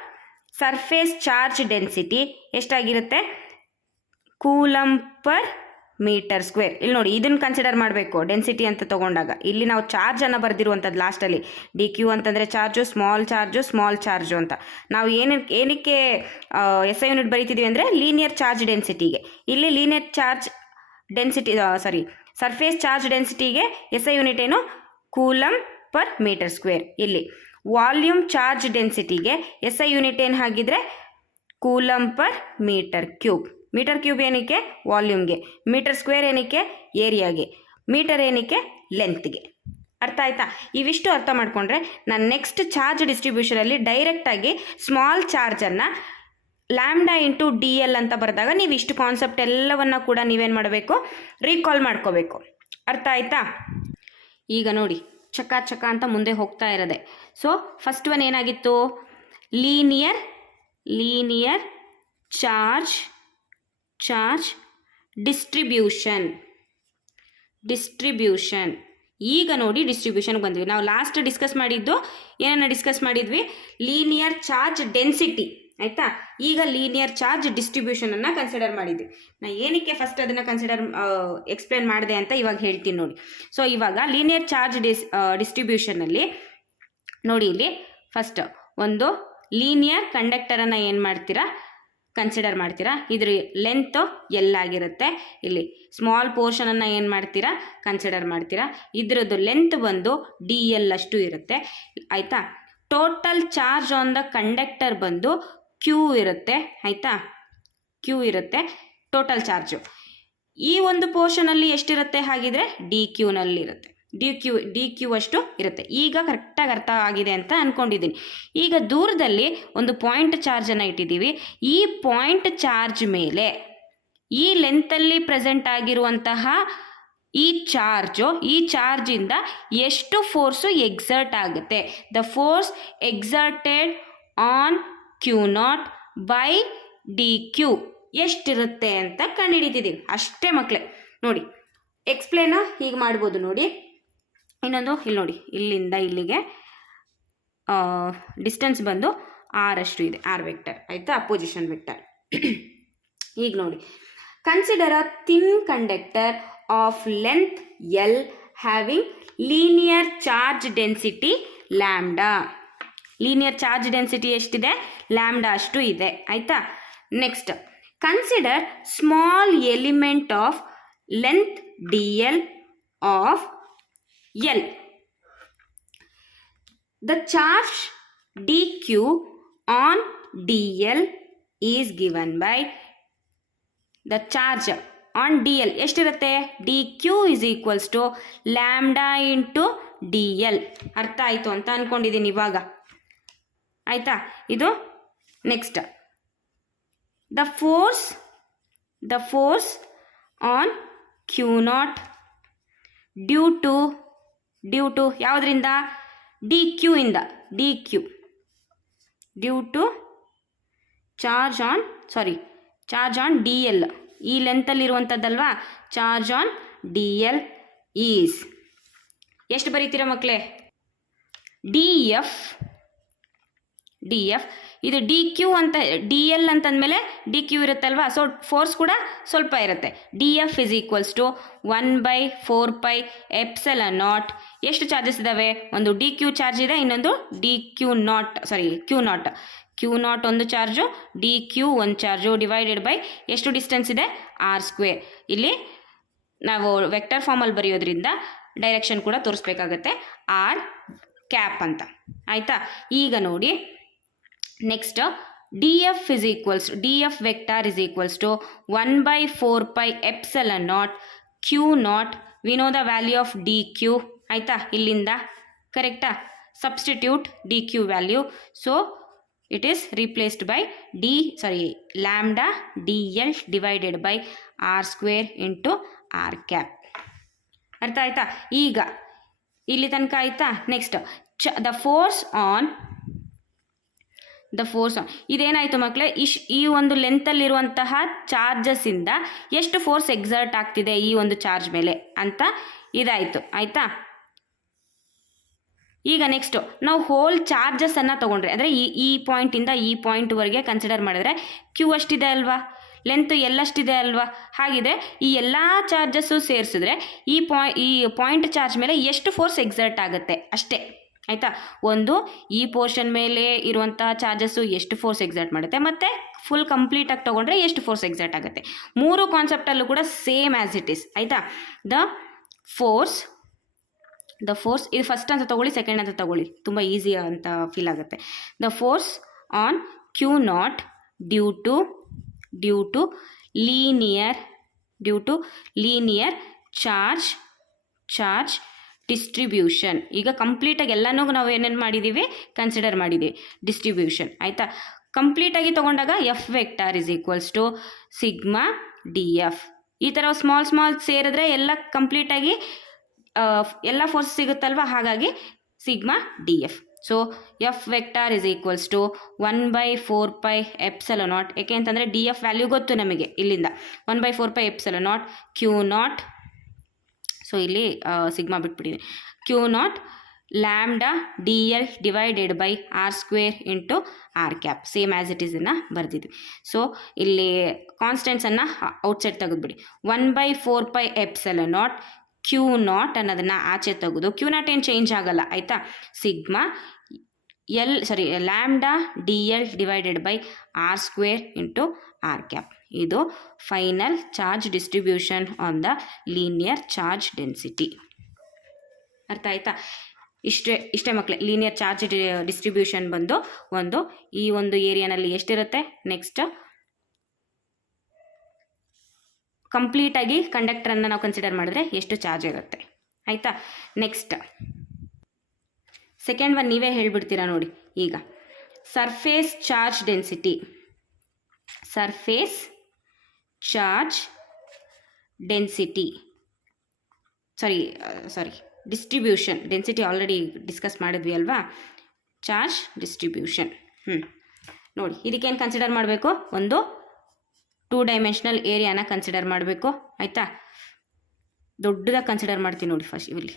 surface charge density ಎಷ್ಟಾಗಿರುತ್ತೆ, ಕೂಲಮ್ ಪರ್ ಮೀಟರ್ ಸ್ಕ್ವೇರ್. ಇಲ್ಲಿ ನೋಡಿ, ಇದನ್ನು ಕನ್ಸಿಡರ್ ಮಾಡಬೇಕು ಡೆನ್ಸಿಟಿ ಅಂತ ತೊಗೊಂಡಾಗ. ಇಲ್ಲಿ ನಾವು ಚಾರ್ಜನ್ನು ಬರೆದಿರುವಂಥದ್ದು ಲಾಸ್ಟಲ್ಲಿ, ಡಿ ಕ್ಯೂ ಅಂತಂದರೆ ಚಾರ್ಜು, ಸ್ಮಾಲ್ ಚಾರ್ಜು ಅಂತ. ನಾವು ಏನಕ್ಕೆ ಎಸ್ ಐ ಯೂನಿಟ್ ಬರೀತಿದ್ದೀವಿ ಅಂದರೆ ಲೀನಿಯರ್ ಚಾರ್ಜ್ ಡೆನ್ಸಿಟಿಗೆ. ಇಲ್ಲಿ linear charge density surface charge ಡೆನ್ಸಿಟಿಗೆ ಎಸ್ ಐ ಯೂನಿಟ್ ಏನು, ಕೂಲಮ್ ಪರ್ ಮೀಟರ್ ಸ್ಕ್ವೇರ್. ಇಲ್ಲಿ ವಾಲ್ಯೂಮ್ ಚಾರ್ಜ್ ಡೆನ್ಸಿಟಿಗೆ ಎಸ್ ಐ ಯೂನಿಟ್ ಏನು ಹಾಗಿದ್ರೆ coulomb per metre cube. Metre cube ಏನಕ್ಕೆ, ವಾಲ್ಯೂಮ್ಗೆ. ಮೀಟರ್ ಸ್ಕ್ವೇರ್ ಏನಕ್ಕೆ, ಏರಿಯಾಗೆ. ಮೀಟರ್ ಏನಕ್ಕೆ, ಲೆಂತ್ಗೆ. ಅರ್ಥ ಆಯ್ತಾ? ಇವಿಷ್ಟು ಅರ್ಥ ಮಾಡಿಕೊಂಡ್ರೆ ನಾನು ನೆಕ್ಸ್ಟ್ ಚಾರ್ಜ್ ಡಿಸ್ಟ್ರಿಬ್ಯೂಷನಲ್ಲಿ ಡೈರೆಕ್ಟಾಗಿ ಸ್ಮಾಲ್ ಚಾರ್ಜನ್ನು ಲ್ಯಾಂಬ್ಡಾ ಇಂಟು ಡಿ ಎಲ್ ಅಂತ ಬರೆದಾಗ ನೀವು ಇಷ್ಟು ಕಾನ್ಸೆಪ್ಟ್ ಎಲ್ಲವನ್ನು ಕೂಡ ನೀವೇನು ಮಾಡಬೇಕು, ರೀಕಾಲ್ ಮಾಡ್ಕೋಬೇಕು. ಅರ್ಥ ಆಯ್ತಾ? ಈಗ ನೋಡಿ, ಚಕ ಅಂತ ಮುಂದೆ ಹೋಗ್ತಾ ಇರೋದೆ. ಸೊ ಫಸ್ಟ್ ಒನ್ ಏನಾಗಿತ್ತು, ಲೀನಿಯರ್ ಚಾರ್ಜ್ ಡಿಸ್ಟ್ರಿಬ್ಯೂಷನ್. ಈಗ ನೋಡಿ ಡಿಸ್ಟ್ರಿಬ್ಯೂಷನ್ಗೆ ಬಂದ್ವಿ. ನಾವು ಲಾಸ್ಟ್ ಡಿಸ್ಕಸ್ ಮಾಡಿದ್ದು ಏನನ್ನ ಡಿಸ್ಕಸ್ ಮಾಡಿದ್ವಿ, ಲೀನಿಯರ್ ಚಾರ್ಜ್ ಡೆನ್ಸಿಟಿ. ಆಯಿತಾ, ಈಗ ಲೀನಿಯರ್ ಚಾರ್ಜ್ ಡಿಸ್ಟ್ರಿಬ್ಯೂಷನನ್ನು ಕನ್ಸಿಡರ್ ಮಾಡಿದ್ವಿ. ನಾನು ಏನಕ್ಕೆ ಫಸ್ಟ್ ಅದನ್ನು ಎಕ್ಸ್ಪ್ಲೇನ್ ಮಾಡಿದೆ ಅಂತ ಇವಾಗ ಹೇಳ್ತೀನಿ ನೋಡಿ. ಸೊ ಇವಾಗ ಲೀನಿಯರ್ ಚಾರ್ಜ್ ಡಿಸ್ಟ್ರಿಬ್ಯೂಷನಲ್ಲಿ ನೋಡಿ, ಇಲ್ಲಿ ಫಸ್ಟ್ ಒಂದು ಲೀನಿಯರ್ ಕಂಡಕ್ಟರನ್ನು ಏನು ಮಾಡ್ತೀರಾ, ಕನ್ಸಿಡರ್ ಮಾಡ್ತೀರಾ. ಇದ್ರ ಲೆಂತ್ ಎಲ್ ಆಗಿರುತ್ತೆ. ಇಲ್ಲಿ ಸ್ಮಾಲ್ ಪೋರ್ಷನನ್ನು ಏನು ಮಾಡ್ತೀರಾ, ಕನ್ಸಿಡರ್ ಮಾಡ್ತೀರಾ. ಇದ್ರದ್ದು ಲೆಂತ್ ಬಂದು ಡಿ ಎಲ್ ಅಷ್ಟು ಇರುತ್ತೆ. ಆಯಿತಾ, total charge on the conductor ಬಂದು ಕ್ಯೂ ಇರುತ್ತೆ. ಆಯಿತಾ, ಕ್ಯೂ ಇರುತ್ತೆ ಟೋಟಲ್ ಚಾರ್ಜು. ಈ ಒಂದು ಪೋರ್ಷನಲ್ಲಿ ಎಷ್ಟಿರುತ್ತೆ ಹಾಗಿದ್ರೆ, ಡಿ ಕ್ಯೂನಲ್ಲಿರುತ್ತೆ. ಡಿ ಕ್ಯೂ ಅಷ್ಟು ಇರುತ್ತೆ. ಈಗ ಕರೆಕ್ಟಾಗಿ ಅರ್ಥ ಆಗಿದೆ ಅಂತ ಅಂದ್ಕೊಂಡಿದ್ದೀನಿ. ಈಗ ದೂರದಲ್ಲಿ ಒಂದು ಪಾಯಿಂಟ್ ಚಾರ್ಜನ್ನು ಇಟ್ಟಿದ್ದೀವಿ. ಈ ಪಾಯಿಂಟ್ ಚಾರ್ಜ್ ಮೇಲೆ ಈ ಲೆಂತಲ್ಲಿ ಪ್ರೆಸೆಂಟ್ ಆಗಿರುವಂತಹ ಈ ಚಾರ್ಜಿಂದ ಎಷ್ಟು ಫೋರ್ಸು ಎಕ್ಸರ್ಟ್ ಆಗುತ್ತೆ, the force exerted on q naught by d q ಎಷ್ಟಿರುತ್ತೆ ಅಂತ ಕಂಡುಹಿಡಿತಿದ್ದೀವಿ ಅಷ್ಟೇ ಮಕ್ಕಳೇ. ನೋಡಿ, ಎಕ್ಸ್ಪ್ಲೇನ ಹೀಗೆ ಮಾಡ್ಬೋದು ನೋಡಿ. ಇನ್ನೊಂದು ಇಲ್ಲಿ ನೋಡಿ, ಇಲ್ಲಿಂದ ಇಲ್ಲಿಗೆ ಡಿಸ್ಟೆನ್ಸ್ ಬಂದು ಆರಷ್ಟು ಇದೆ, ಆರ್ ವೆಕ್ಟರ್. ಆಯಿತಾ, ಪೊಸಿಷನ್ ವೆಕ್ಟರ್. ಈಗ ನೋಡಿ, consider a thin conductor of length l having linear charge density lambda. Linear charge density ಎಷ್ಟಿದೆ, ಲ್ಯಾಂಬ್ಡಾ ಅಷ್ಟು ಇದೆ. ಆಯಿತಾ, next consider small element of length d l of l. The charge d q on d l is given by the charge on d l ಎಷ್ಟಿರುತ್ತೆ, d q is equals to lambda into d l. ಅರ್ಥ ಆಯಿತು ಅಂತ ಅಂದ್ಕೊಂಡಿದ್ದೀನಿ ಇವಾಗ. ಆಯಿತಾ, ಇದು next the force the force on q naught due to ಯಾವುದರಿಂದ d q ಇಂದ due to charge on d l. ಈ ಲೆಂತಲ್ಲಿರುವಂಥದ್ದಲ್ವಾ charge on d l is ಎಷ್ಟು ಬರೀತೀರಾ ಮಕ್ಕಳೇ? ಡಿ ಎಫ್ ಇದು ಡಿ ಕ್ಯೂ ಅಂತ ಡಿ ಎಲ್ ಅಂತಂದಮೇಲೆ ಡಿ ಕ್ಯೂ ಇರುತ್ತಲ್ವಾ, ಸೊ ಫೋರ್ಸ್ ಕೂಡ ಸ್ವಲ್ಪ ಇರುತ್ತೆ. D f is equals to 1/4πε0. ಎಷ್ಟು ಚಾರ್ಜಸ್ ಇದ್ದಾವೆ? ಒಂದು ಡಿ ಕ್ಯೂ ಚಾರ್ಜ್ ಇದೆ, ಇನ್ನೊಂದು ಡಿ ಕ್ಯೂ ನಾಟ್ ಒಂದು ಚಾರ್ಜು, ಡಿ ಕ್ಯೂ ಒಂದು ಚಾರ್ಜು, ಡಿವೈಡೆಡ್ ಬೈ ಎಷ್ಟು ಡಿಸ್ಟೆನ್ಸ್ ಇದೆ? r². ಇಲ್ಲಿ ನಾವು ವೆಕ್ಟರ್ ಫಾರ್ಮಲ್ಲಿ ಬರೆಯೋದ್ರಿಂದ ಡೈರೆಕ್ಷನ್ ಕೂಡ ತೋರಿಸ್ಬೇಕಾಗತ್ತೆ, ಆರ್ ಕ್ಯಾಪ್ ಅಂತ. ಆಯಿತಾ? ಈಗ ನೋಡಿ next d f vector is equals to 1/4πε0 q naught. We know the value of d q. ಆಯಿತಾ? ಇಲ್ಲಿಂದ ಕರೆಕ್ಟಾ? Substitute d q value. So it is replaced by lambda d l divided by r² into r cap. ಅರ್ಥ ಆಯ್ತಾ? ಈಗ ಇಲ್ಲಿ ತನಕ ಆಯ್ತಾ? Next the force on ಇದೇನಾಯಿತು ಮಕ್ಕಳೇ? ಈ ಒಂದು ಲೆಂತಲ್ಲಿರುವಂತಹ ಚಾರ್ಜಸ್ಸಿಂದ ಎಷ್ಟು ಫೋರ್ಸ್ ಎಕ್ಸರ್ಟ್ ಆಗ್ತಿದೆ ಈ ಒಂದು ಚಾರ್ಜ್ ಮೇಲೆ ಅಂತ ಇದಾಯಿತು. ಆಯಿತಾ? ಈಗ ನೆಕ್ಸ್ಟು ನಾವು ಹೋಲ್ ಚಾರ್ಜಸ್ಸನ್ನು ತೊಗೊಂಡ್ರೆ, ಅಂದರೆ ಈ ಪಾಯಿಂಟಿಂದ ಈ ಪಾಯಿಂಟ್ವರೆಗೆ ಕನ್ಸಿಡರ್ ಮಾಡಿದ್ರೆ ಕ್ಯೂ ಅಷ್ಟಿದೆ ಅಲ್ವಾ, ಲೆಂತ್ ಎಲ್ಲಷ್ಟಿದೆ ಅಲ್ವಾ, ಹಾಗಿದೆ ಈ ಎಲ್ಲ ಚಾರ್ಜಸ್ಸು ಸೇರಿಸಿದ್ರೆ ಈ ಪಾಯಿಂಟ್ ಚಾರ್ಜ್ ಮೇಲೆ ಎಷ್ಟು ಫೋರ್ಸ್ ಎಕ್ಸರ್ಟ್ ಆಗುತ್ತೆ ಅಷ್ಟೇ. ಆಯಿತಾ? ಒಂದು ಈ ಪೋರ್ಷನ್ ಮೇಲೆ ಇರುವಂತಹ ಚಾರ್ಜಸ್ಸು ಎಷ್ಟು ಫೋರ್ಸ್ ಎಕ್ಸರ್ಟ್ ಮಾಡುತ್ತೆ, ಮತ್ತು ಫುಲ್ ಕಂಪ್ಲೀಟಾಗಿ ತೊಗೊಂಡ್ರೆ ಎಷ್ಟು ಫೋರ್ಸ್ ಎಕ್ಸರ್ಟ್ ಆಗುತ್ತೆ. ಮೂರು ಕಾನ್ಸೆಪ್ಟಲ್ಲೂ ಕೂಡ ಸೇಮ್ ಆ್ಯಸ್ ಇಟ್ ಈಸ್. ಆಯಿತಾ? ದ ಫೋರ್ಸ್ ಇದು ಫಸ್ಟ್ ಅಂತ ತೊಗೊಳ್ಳಿ, ಸೆಕೆಂಡ್ ಅಂತ ತೊಗೊಳ್ಳಿ, ತುಂಬ ಈಸಿ ಅಂತ ಫೀಲ್ ಆಗುತ್ತೆ. The force on q naught due to linear charge distribution. ಈಗ ಕಂಪ್ಲೀಟಾಗಿ ಎಲ್ಲನೂ ನಾವು ಏನೇನು ಮಾಡಿದ್ದೀವಿ? ಕನ್ಸಿಡರ್ ಮಾಡಿದ್ದೀವಿ ಡಿಸ್ಟ್ರಿಬ್ಯೂಷನ್. ಆಯಿತಾ? ಕಂಪ್ಲೀಟಾಗಿ ತೊಗೊಂಡಾಗ f vector is equals to sigma d f. ಈ ಥರ ಸ್ಮಾಲ್ ಸೇರಿದ್ರೆ ಎಲ್ಲ ಕಂಪ್ಲೀಟಾಗಿ ಎಲ್ಲ ಫೋರ್ಸ್ ಸಿಗುತ್ತಲ್ವ, ಹಾಗಾಗಿ sigma d f. So f vector is equals to 1/4πε0. ಏಕೆ ಅಂತಂದರೆ ಡಿ ಎಫ್ ವ್ಯಾಲ್ಯೂ ಗೊತ್ತು ನಮಗೆ ಇಲ್ಲಿಂದ. 1/4πε0 ಕ್ಯೂ ನಾಟ್. ಸೊ ಇಲ್ಲಿ ಸಿಗ್ಮಾ ಬಿಟ್ಬಿಟ್ಟಿದೆ. Q naught lambda d l divided by r² into r cap. Same as it ಈಸನ್ನು ಬರೆದಿದ್ವಿ. ಸೊ ಇಲ್ಲಿ ಕಾನ್ಸ್ಟೆಂಟ್ಸನ್ನು ಔಟ್ಸೈಡ್ ತೆಗೆದುಬಿಡಿ. 1/4πε0 ಕ್ಯೂ ನಾಟ್ ಅನ್ನೋದನ್ನು ಆಚೆ ತೆಗೆದು, ಕ್ಯೂ ನಾಟ್ ಏನು ಚೇಂಜ್ ಆಗಲ್ಲ. ಆಯಿತಾ? Sigma lambda d l divided by r² into r cap. ಇದು final charge distribution on the linear charge density. ಅರ್ಥ ಆಯ್ತಾ? ಇಷ್ಟೇ ಮಕ್ಕಳೇ. ಲೀನಿಯರ್ ಚಾರ್ಜ್ ಡಿಸ್ಟ್ರಿಬ್ಯೂಷನ್ ಬಂದು ಈ ಒಂದು ಏರಿಯಾನಲ್ಲಿ ಎಷ್ಟಿರುತ್ತೆ, ನೆಕ್ಸ್ಟ್ ಕಂಪ್ಲೀಟಾಗಿ ಕಂಡಕ್ಟರನ್ನು ನಾವು ಕನ್ಸಿಡರ್ ಮಾಡಿದ್ರೆ ಎಷ್ಟು ಚಾರ್ಜ್ ಇರುತ್ತೆ. ಆಯಿತಾ? ನೆಕ್ಸ್ಟ್ ಸೆಕೆಂಡ್ ಒನ್ ನೀವೇ ಹೇಳಿಬಿಡ್ತೀರಾ ನೋಡಿ. ಈಗ surface charge density distribution. Density already discuss ಮಾಡಿದ್ವಿ ಅಲ್ವಾ? Charge distribution. ನೋಡಿ, ಇದಕ್ಕೇನು ಕನ್ಸಿಡರ್ ಮಾಡಬೇಕು? ಒಂದು 2 ಡೈಮೆನ್ಷನಲ್ ಏರಿಯಾನ ಕನ್ಸಿಡರ್ ಮಾಡಬೇಕು. ಆಯಿತಾ? ದೊಡ್ಡದಾಗಿ ಕನ್ಸಿಡರ್ ಮಾಡ್ತೀನಿ ನೋಡಿ. ಫಸ್ಟ್ ಇಲ್ಲಿ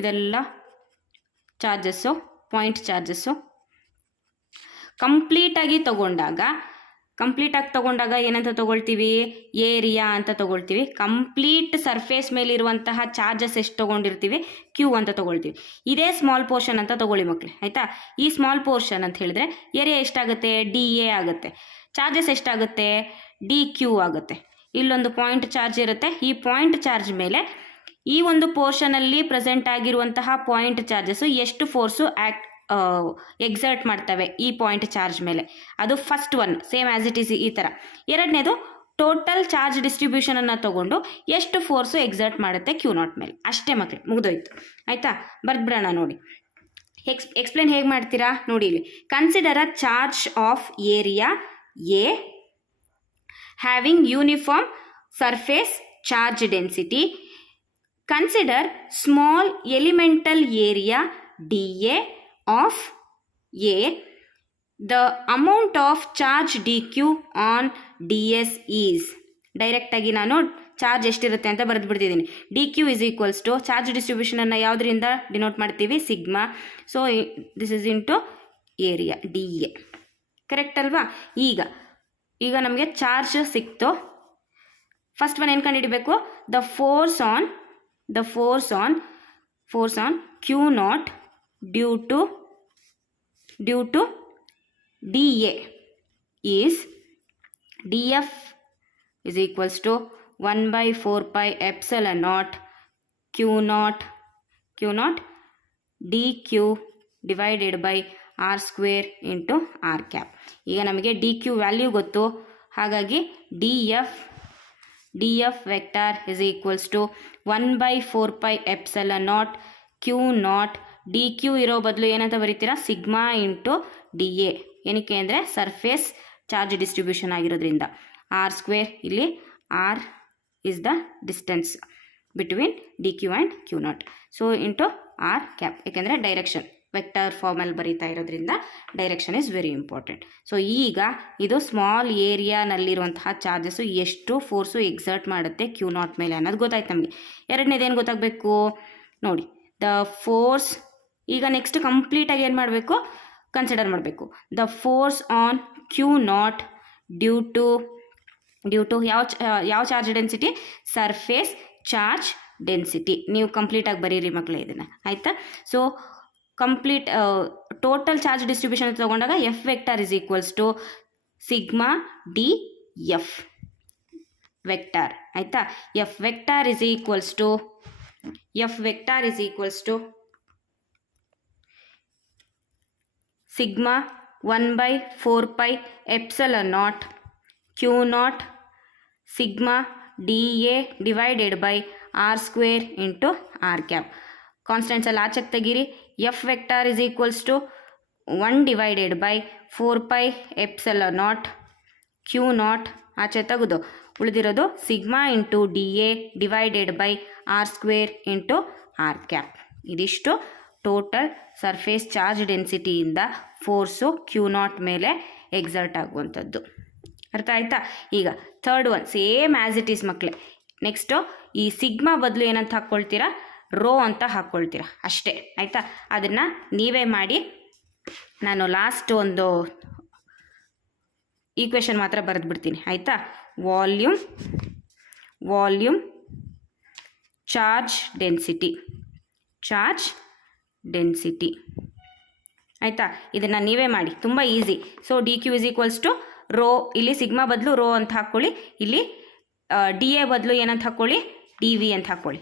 ಇದೆಲ್ಲ ಚಾರ್ಜಸ್ಸು, ಪಾಯಿಂಟ್ ಚಾರ್ಜಸ್ಸು. ಕಂಪ್ಲೀಟಾಗಿ ತೊಗೊಂಡಾಗ ಏನಂತ ತೊಗೊಳ್ತೀವಿ? ಏರಿಯಾ ಅಂತ ತೊಗೊಳ್ತೀವಿ. ಕಂಪ್ಲೀಟ್ ಸರ್ಫೇಸ್ ಮೇಲಿರುವಂತಹ ಚಾರ್ಜಸ್ ಎಷ್ಟು ತೊಗೊಂಡಿರ್ತೀವಿ? ಕ್ಯೂ ಅಂತ ತೊಗೊಳ್ತೀವಿ. ಇದೇ ಸ್ಮಾಲ್ ಪೋರ್ಷನ್ ಅಂತ ತೊಗೊಳ್ಳಿ ಮಕ್ಕಳೇ. ಆಯಿತಾ? ಈ ಸ್ಮಾಲ್ ಪೋರ್ಷನ್ ಅಂತ ಹೇಳಿದ್ರೆ ಏರಿಯಾ ಎಷ್ಟಾಗುತ್ತೆ? ಡಿ ಎ ಆಗುತ್ತೆ. ಚಾರ್ಜಸ್ ಎಷ್ಟಾಗುತ್ತೆ? ಡಿ ಕ್ಯೂ ಆಗುತ್ತೆ. ಇಲ್ಲೊಂದು ಪಾಯಿಂಟ್ ಚಾರ್ಜ್ ಇರುತ್ತೆ. ಈ ಪಾಯಿಂಟ್ ಚಾರ್ಜ್ ಮೇಲೆ ಈ ಒಂದು ಪೋರ್ಷನಲ್ಲಿ ಪ್ರೆಸೆಂಟ್ ಆಗಿರುವಂತಹ ಪಾಯಿಂಟ್ ಚಾರ್ಜಸ್ಸು ಎಷ್ಟು ಫೋರ್ಸು ಎಕ್ಸರ್ಟ್ ಮಾಡ್ತವೆ ಈ ಪಾಯಿಂಟ್ ಚಾರ್ಜ್ ಮೇಲೆ. ಅದು first one, same as it is ಈ ಥರ. ಎರಡನೇದು ಟೋಟಲ್ ಚಾರ್ಜ್ ಡಿಸ್ಟ್ರಿಬ್ಯೂಷನನ್ನು ತೊಗೊಂಡು ಎಷ್ಟು ಫೋರ್ಸು ಎಕ್ಸರ್ಟ್ ಮಾಡುತ್ತೆ ಕ್ಯೂ ನಾಟ್ ಮೇಲೆ. ಅಷ್ಟೇ ಮಕ್ಕಳು, ಮುಗಿದೋಯ್ತು. ಆಯಿತಾ? ಬರ್ದ್ಬಿಡೋಣ ನೋಡಿ. ಎಕ್ಸ್ಪ್ಲೇನ್ ಹೇಗೆ ಮಾಡ್ತೀರಾ ನೋಡಿ. ಇಲ್ಲಿ consider a charge of area A having uniform surface charge density. Consider small elemental area dA of A. The amount of charge dq on ds is. ಡೈರೆಕ್ಟಾಗಿ ನಾನು ಚಾರ್ಜ್ ಎಷ್ಟಿರುತ್ತೆ ಅಂತ ಬರೆದು ಬಿಡ್ತಿದ್ದೀನಿ. D q is equals to charge ಡಿಸ್ಟ್ರಿಬ್ಯೂಷನನ್ನು ಯಾವುದರಿಂದ denote ಮಾಡ್ತೀವಿ? Sigma. So this is into area d a. Correct ಅಲ್ವಾ? ಈಗ ನಮಗೆ ಚಾರ್ಜ್ ಸಿಕ್ತು. ಫಸ್ಟ್ ಒನ್ ಏನು ಕಂಡುಹಿಡಬೇಕು? The force on q naught due to d a is d f is equals to 1/4 pi epsilon naught q naught dq divided by r square into r cap. ಈಗ ನಮಗೆ dq value ಗೊತ್ತು, ಹಾಗಾಗಿ df vector is equals to 1/4 pi epsilon naught q naught dq ಇರೋ ಬದಲು ಏನಂತ ಬರೀತೀರಾ? Sigma into d a. ಏನಕ್ಕೆ ಅಂದರೆ ಸರ್ಫೇಸ್ ಚಾರ್ಜ್ ಡಿಸ್ಟ್ರಿಬ್ಯೂಷನ್ ಆಗಿರೋದ್ರಿಂದ. ಆರ್ ಸ್ಕ್ವೇರ್, ಇಲ್ಲಿ r is the distance between d q and q naught. So into r cap, ಯಾಕೆಂದರೆ direction vector ಫಾರ್ಮಲ್ಲಿ ಬರೀತಾ ಇರೋದ್ರಿಂದ direction is very important. So ಈಗ ಇದು ಸ್ಮಾಲ್ ಏರಿಯಾನಲ್ಲಿರುವಂತಹ ಚಾರ್ಜಸ್ಸು ಎಷ್ಟು ಫೋರ್ಸು ಎಕ್ಸರ್ಟ್ ಮಾಡುತ್ತೆ ಕ್ಯೂ ನಾಟ್ ಮೇಲೆ ಅನ್ನೋದು ಗೊತ್ತಾಯ್ತು ನಮಗೆ. ಎರಡನೇದೇನು ಗೊತ್ತಾಗಬೇಕು ನೋಡಿ, ದ ಫೋರ್ಸ್. ಈಗ ನೆಕ್ಸ್ಟ್ ಕಂಪ್ಲೀಟಾಗಿ ಏನು ಮಾಡಬೇಕು? ಕನ್ಸಿಡರ್ ಮಾಡಬೇಕು. The force on q naught due to ಯಾವ charge density? Surface charge density. ನೀವು ಕಂಪ್ಲೀಟಾಗಿ ಬರೀರಿ ಮಕ್ಕಳೇ ಇದನ್ನು, ಆಯಿತಾ? So complete total charge distribution ತಗೊಂಡಾಗ f vector is equals to sigma d f vector, ಆಯಿತಾ? F vector is equals to sigma 1/4 pi epsilon naught q naught sigma dA divided by r square into r cap. Constants ಎಲ್ಲ ಆಚೆಗೆ ತೆಗೀರಿ. F vector is equals to 1 divided by 4 pi epsilon naught q naught ಆಚೆ ತೆಗೆದು ಉಳಿದಿರೋದು sigma into d a divided by r square into r cap. ಇದಿಷ್ಟು total surface charge ಡೆನ್ಸಿಟಿಯಿಂದ force q naught ಮೇಲೆ exert ಆಗುವಂಥದ್ದು. ಅರ್ಥ ಆಯ್ತಾ? ಈಗ third one same as it is ಮಕ್ಕಳೇ. ನೆಕ್ಸ್ಟು ಈ ಸಿಗ್ಮಾ ಬದಲು ಏನಂತ ಹಾಕ್ಕೊಳ್ತೀರಾ? ರೋ ಅಂತ ಹಾಕ್ಕೊಳ್ತೀರಾ ಅಷ್ಟೇ, ಆಯಿತಾ? ಅದನ್ನು ನೀವೇ ಮಾಡಿ. ನಾನು ಲಾಸ್ಟ್ ಒಂದು ಈಕ್ವೇಷನ್ ಮಾತ್ರ ಬರೆದ್ಬಿಡ್ತೀನಿ, ಆಯಿತಾ? ವಾಲ್ಯೂಮ್ ಚಾರ್ಜ್ ಡೆನ್ಸಿಟಿ, ಆಯಿತಾ? ಇದನ್ನು ನೀವೇ ಮಾಡಿ, ತುಂಬ easy. So d q is equals to rho, ಇಲ್ಲಿ ಸಿಗ್ಮಾ ಬದಲು ರೋ ಅಂತ ಹಾಕ್ಕೊಳ್ಳಿ, ಇಲ್ಲಿ ಡಿ ಎ ಬದಲು ಏನಂತ ಹಾಕ್ಕೊಳ್ಳಿ? ಡಿ ವಿ ಅಂತ ಹಾಕ್ಕೊಳ್ಳಿ.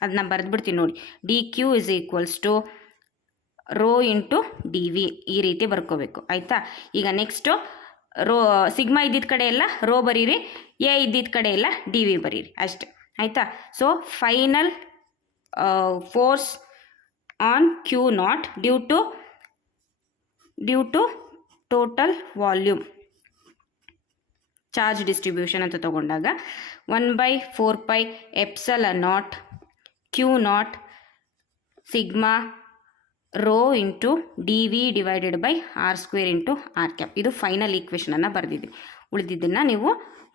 ಅದನ್ನ ಬರೆದ್ಬಿಡ್ತೀನಿ ನೋಡಿ. D q is equals to rho into d v, ಈ ರೀತಿ ಬರ್ಕೋಬೇಕು, ಆಯಿತಾ? ಈಗ ನೆಕ್ಸ್ಟು ರೋ ಸಿಗ್ಮಾ ಇದ್ದಿದ್ದ ಕಡೆ ಎಲ್ಲ ರೋ ಬರೀರಿ, ಎ ಇದ್ದಿದ್ದ ಕಡೆ ಎಲ್ಲ ಡಿ ವಿ ಬರೀರಿ ಅಷ್ಟೆ, ಆಯಿತಾ? So final force on q naught due to total volume charge distribution ಅಂತ ತಗೊಂಡಾಗ 1/4 pi epsilon naught q naught sigma rho into d v divided by r square into r cap. ಇದು final ಈಕ್ವೇಷನನ್ನು ಬರೆದಿದ್ದೀನಿ. ಉಳಿದಿದ್ದನ್ನು ನೀವು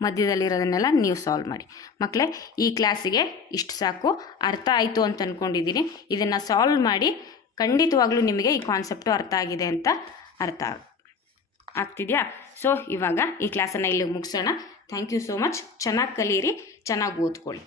ಮಧ್ಯದಲ್ಲಿರೋದನ್ನೆಲ್ಲ ನೀವು ಸಾಲ್ವ್ ಮಾಡಿ. ಮಕ್ಕಳೇ, ಈ ಕ್ಲಾಸಿಗೆ ಇಷ್ಟು ಸಾಕು. ಅರ್ಥ ಆಯಿತು ಅಂತ ಅಂದ್ಕೊಂಡಿದ್ದೀನಿ. ಇದನ್ನು ಸಾಲ್ವ್ ಮಾಡಿ, ಖಂಡಿತವಾಗ್ಲೂ ನಿಮಗೆ ಈ ಕಾನ್ಸೆಪ್ಟು ಅರ್ಥ ಆಗಿದೆ ಅಂತ ಅರ್ಥ ಆಗ್ತಿದೆಯಾ? ಸೊ ಇವಾಗ ಈ ಕ್ಲಾಸನ್ನು ಇಲ್ಲಿಗೆ ಮುಗಿಸೋಣ. Thank you so much. ಚೆನ್ನಾಗಿ ಕಲೀರಿ, ಚೆನ್ನಾಗಿ ಓದ್ಕೊಳ್ಳಿ.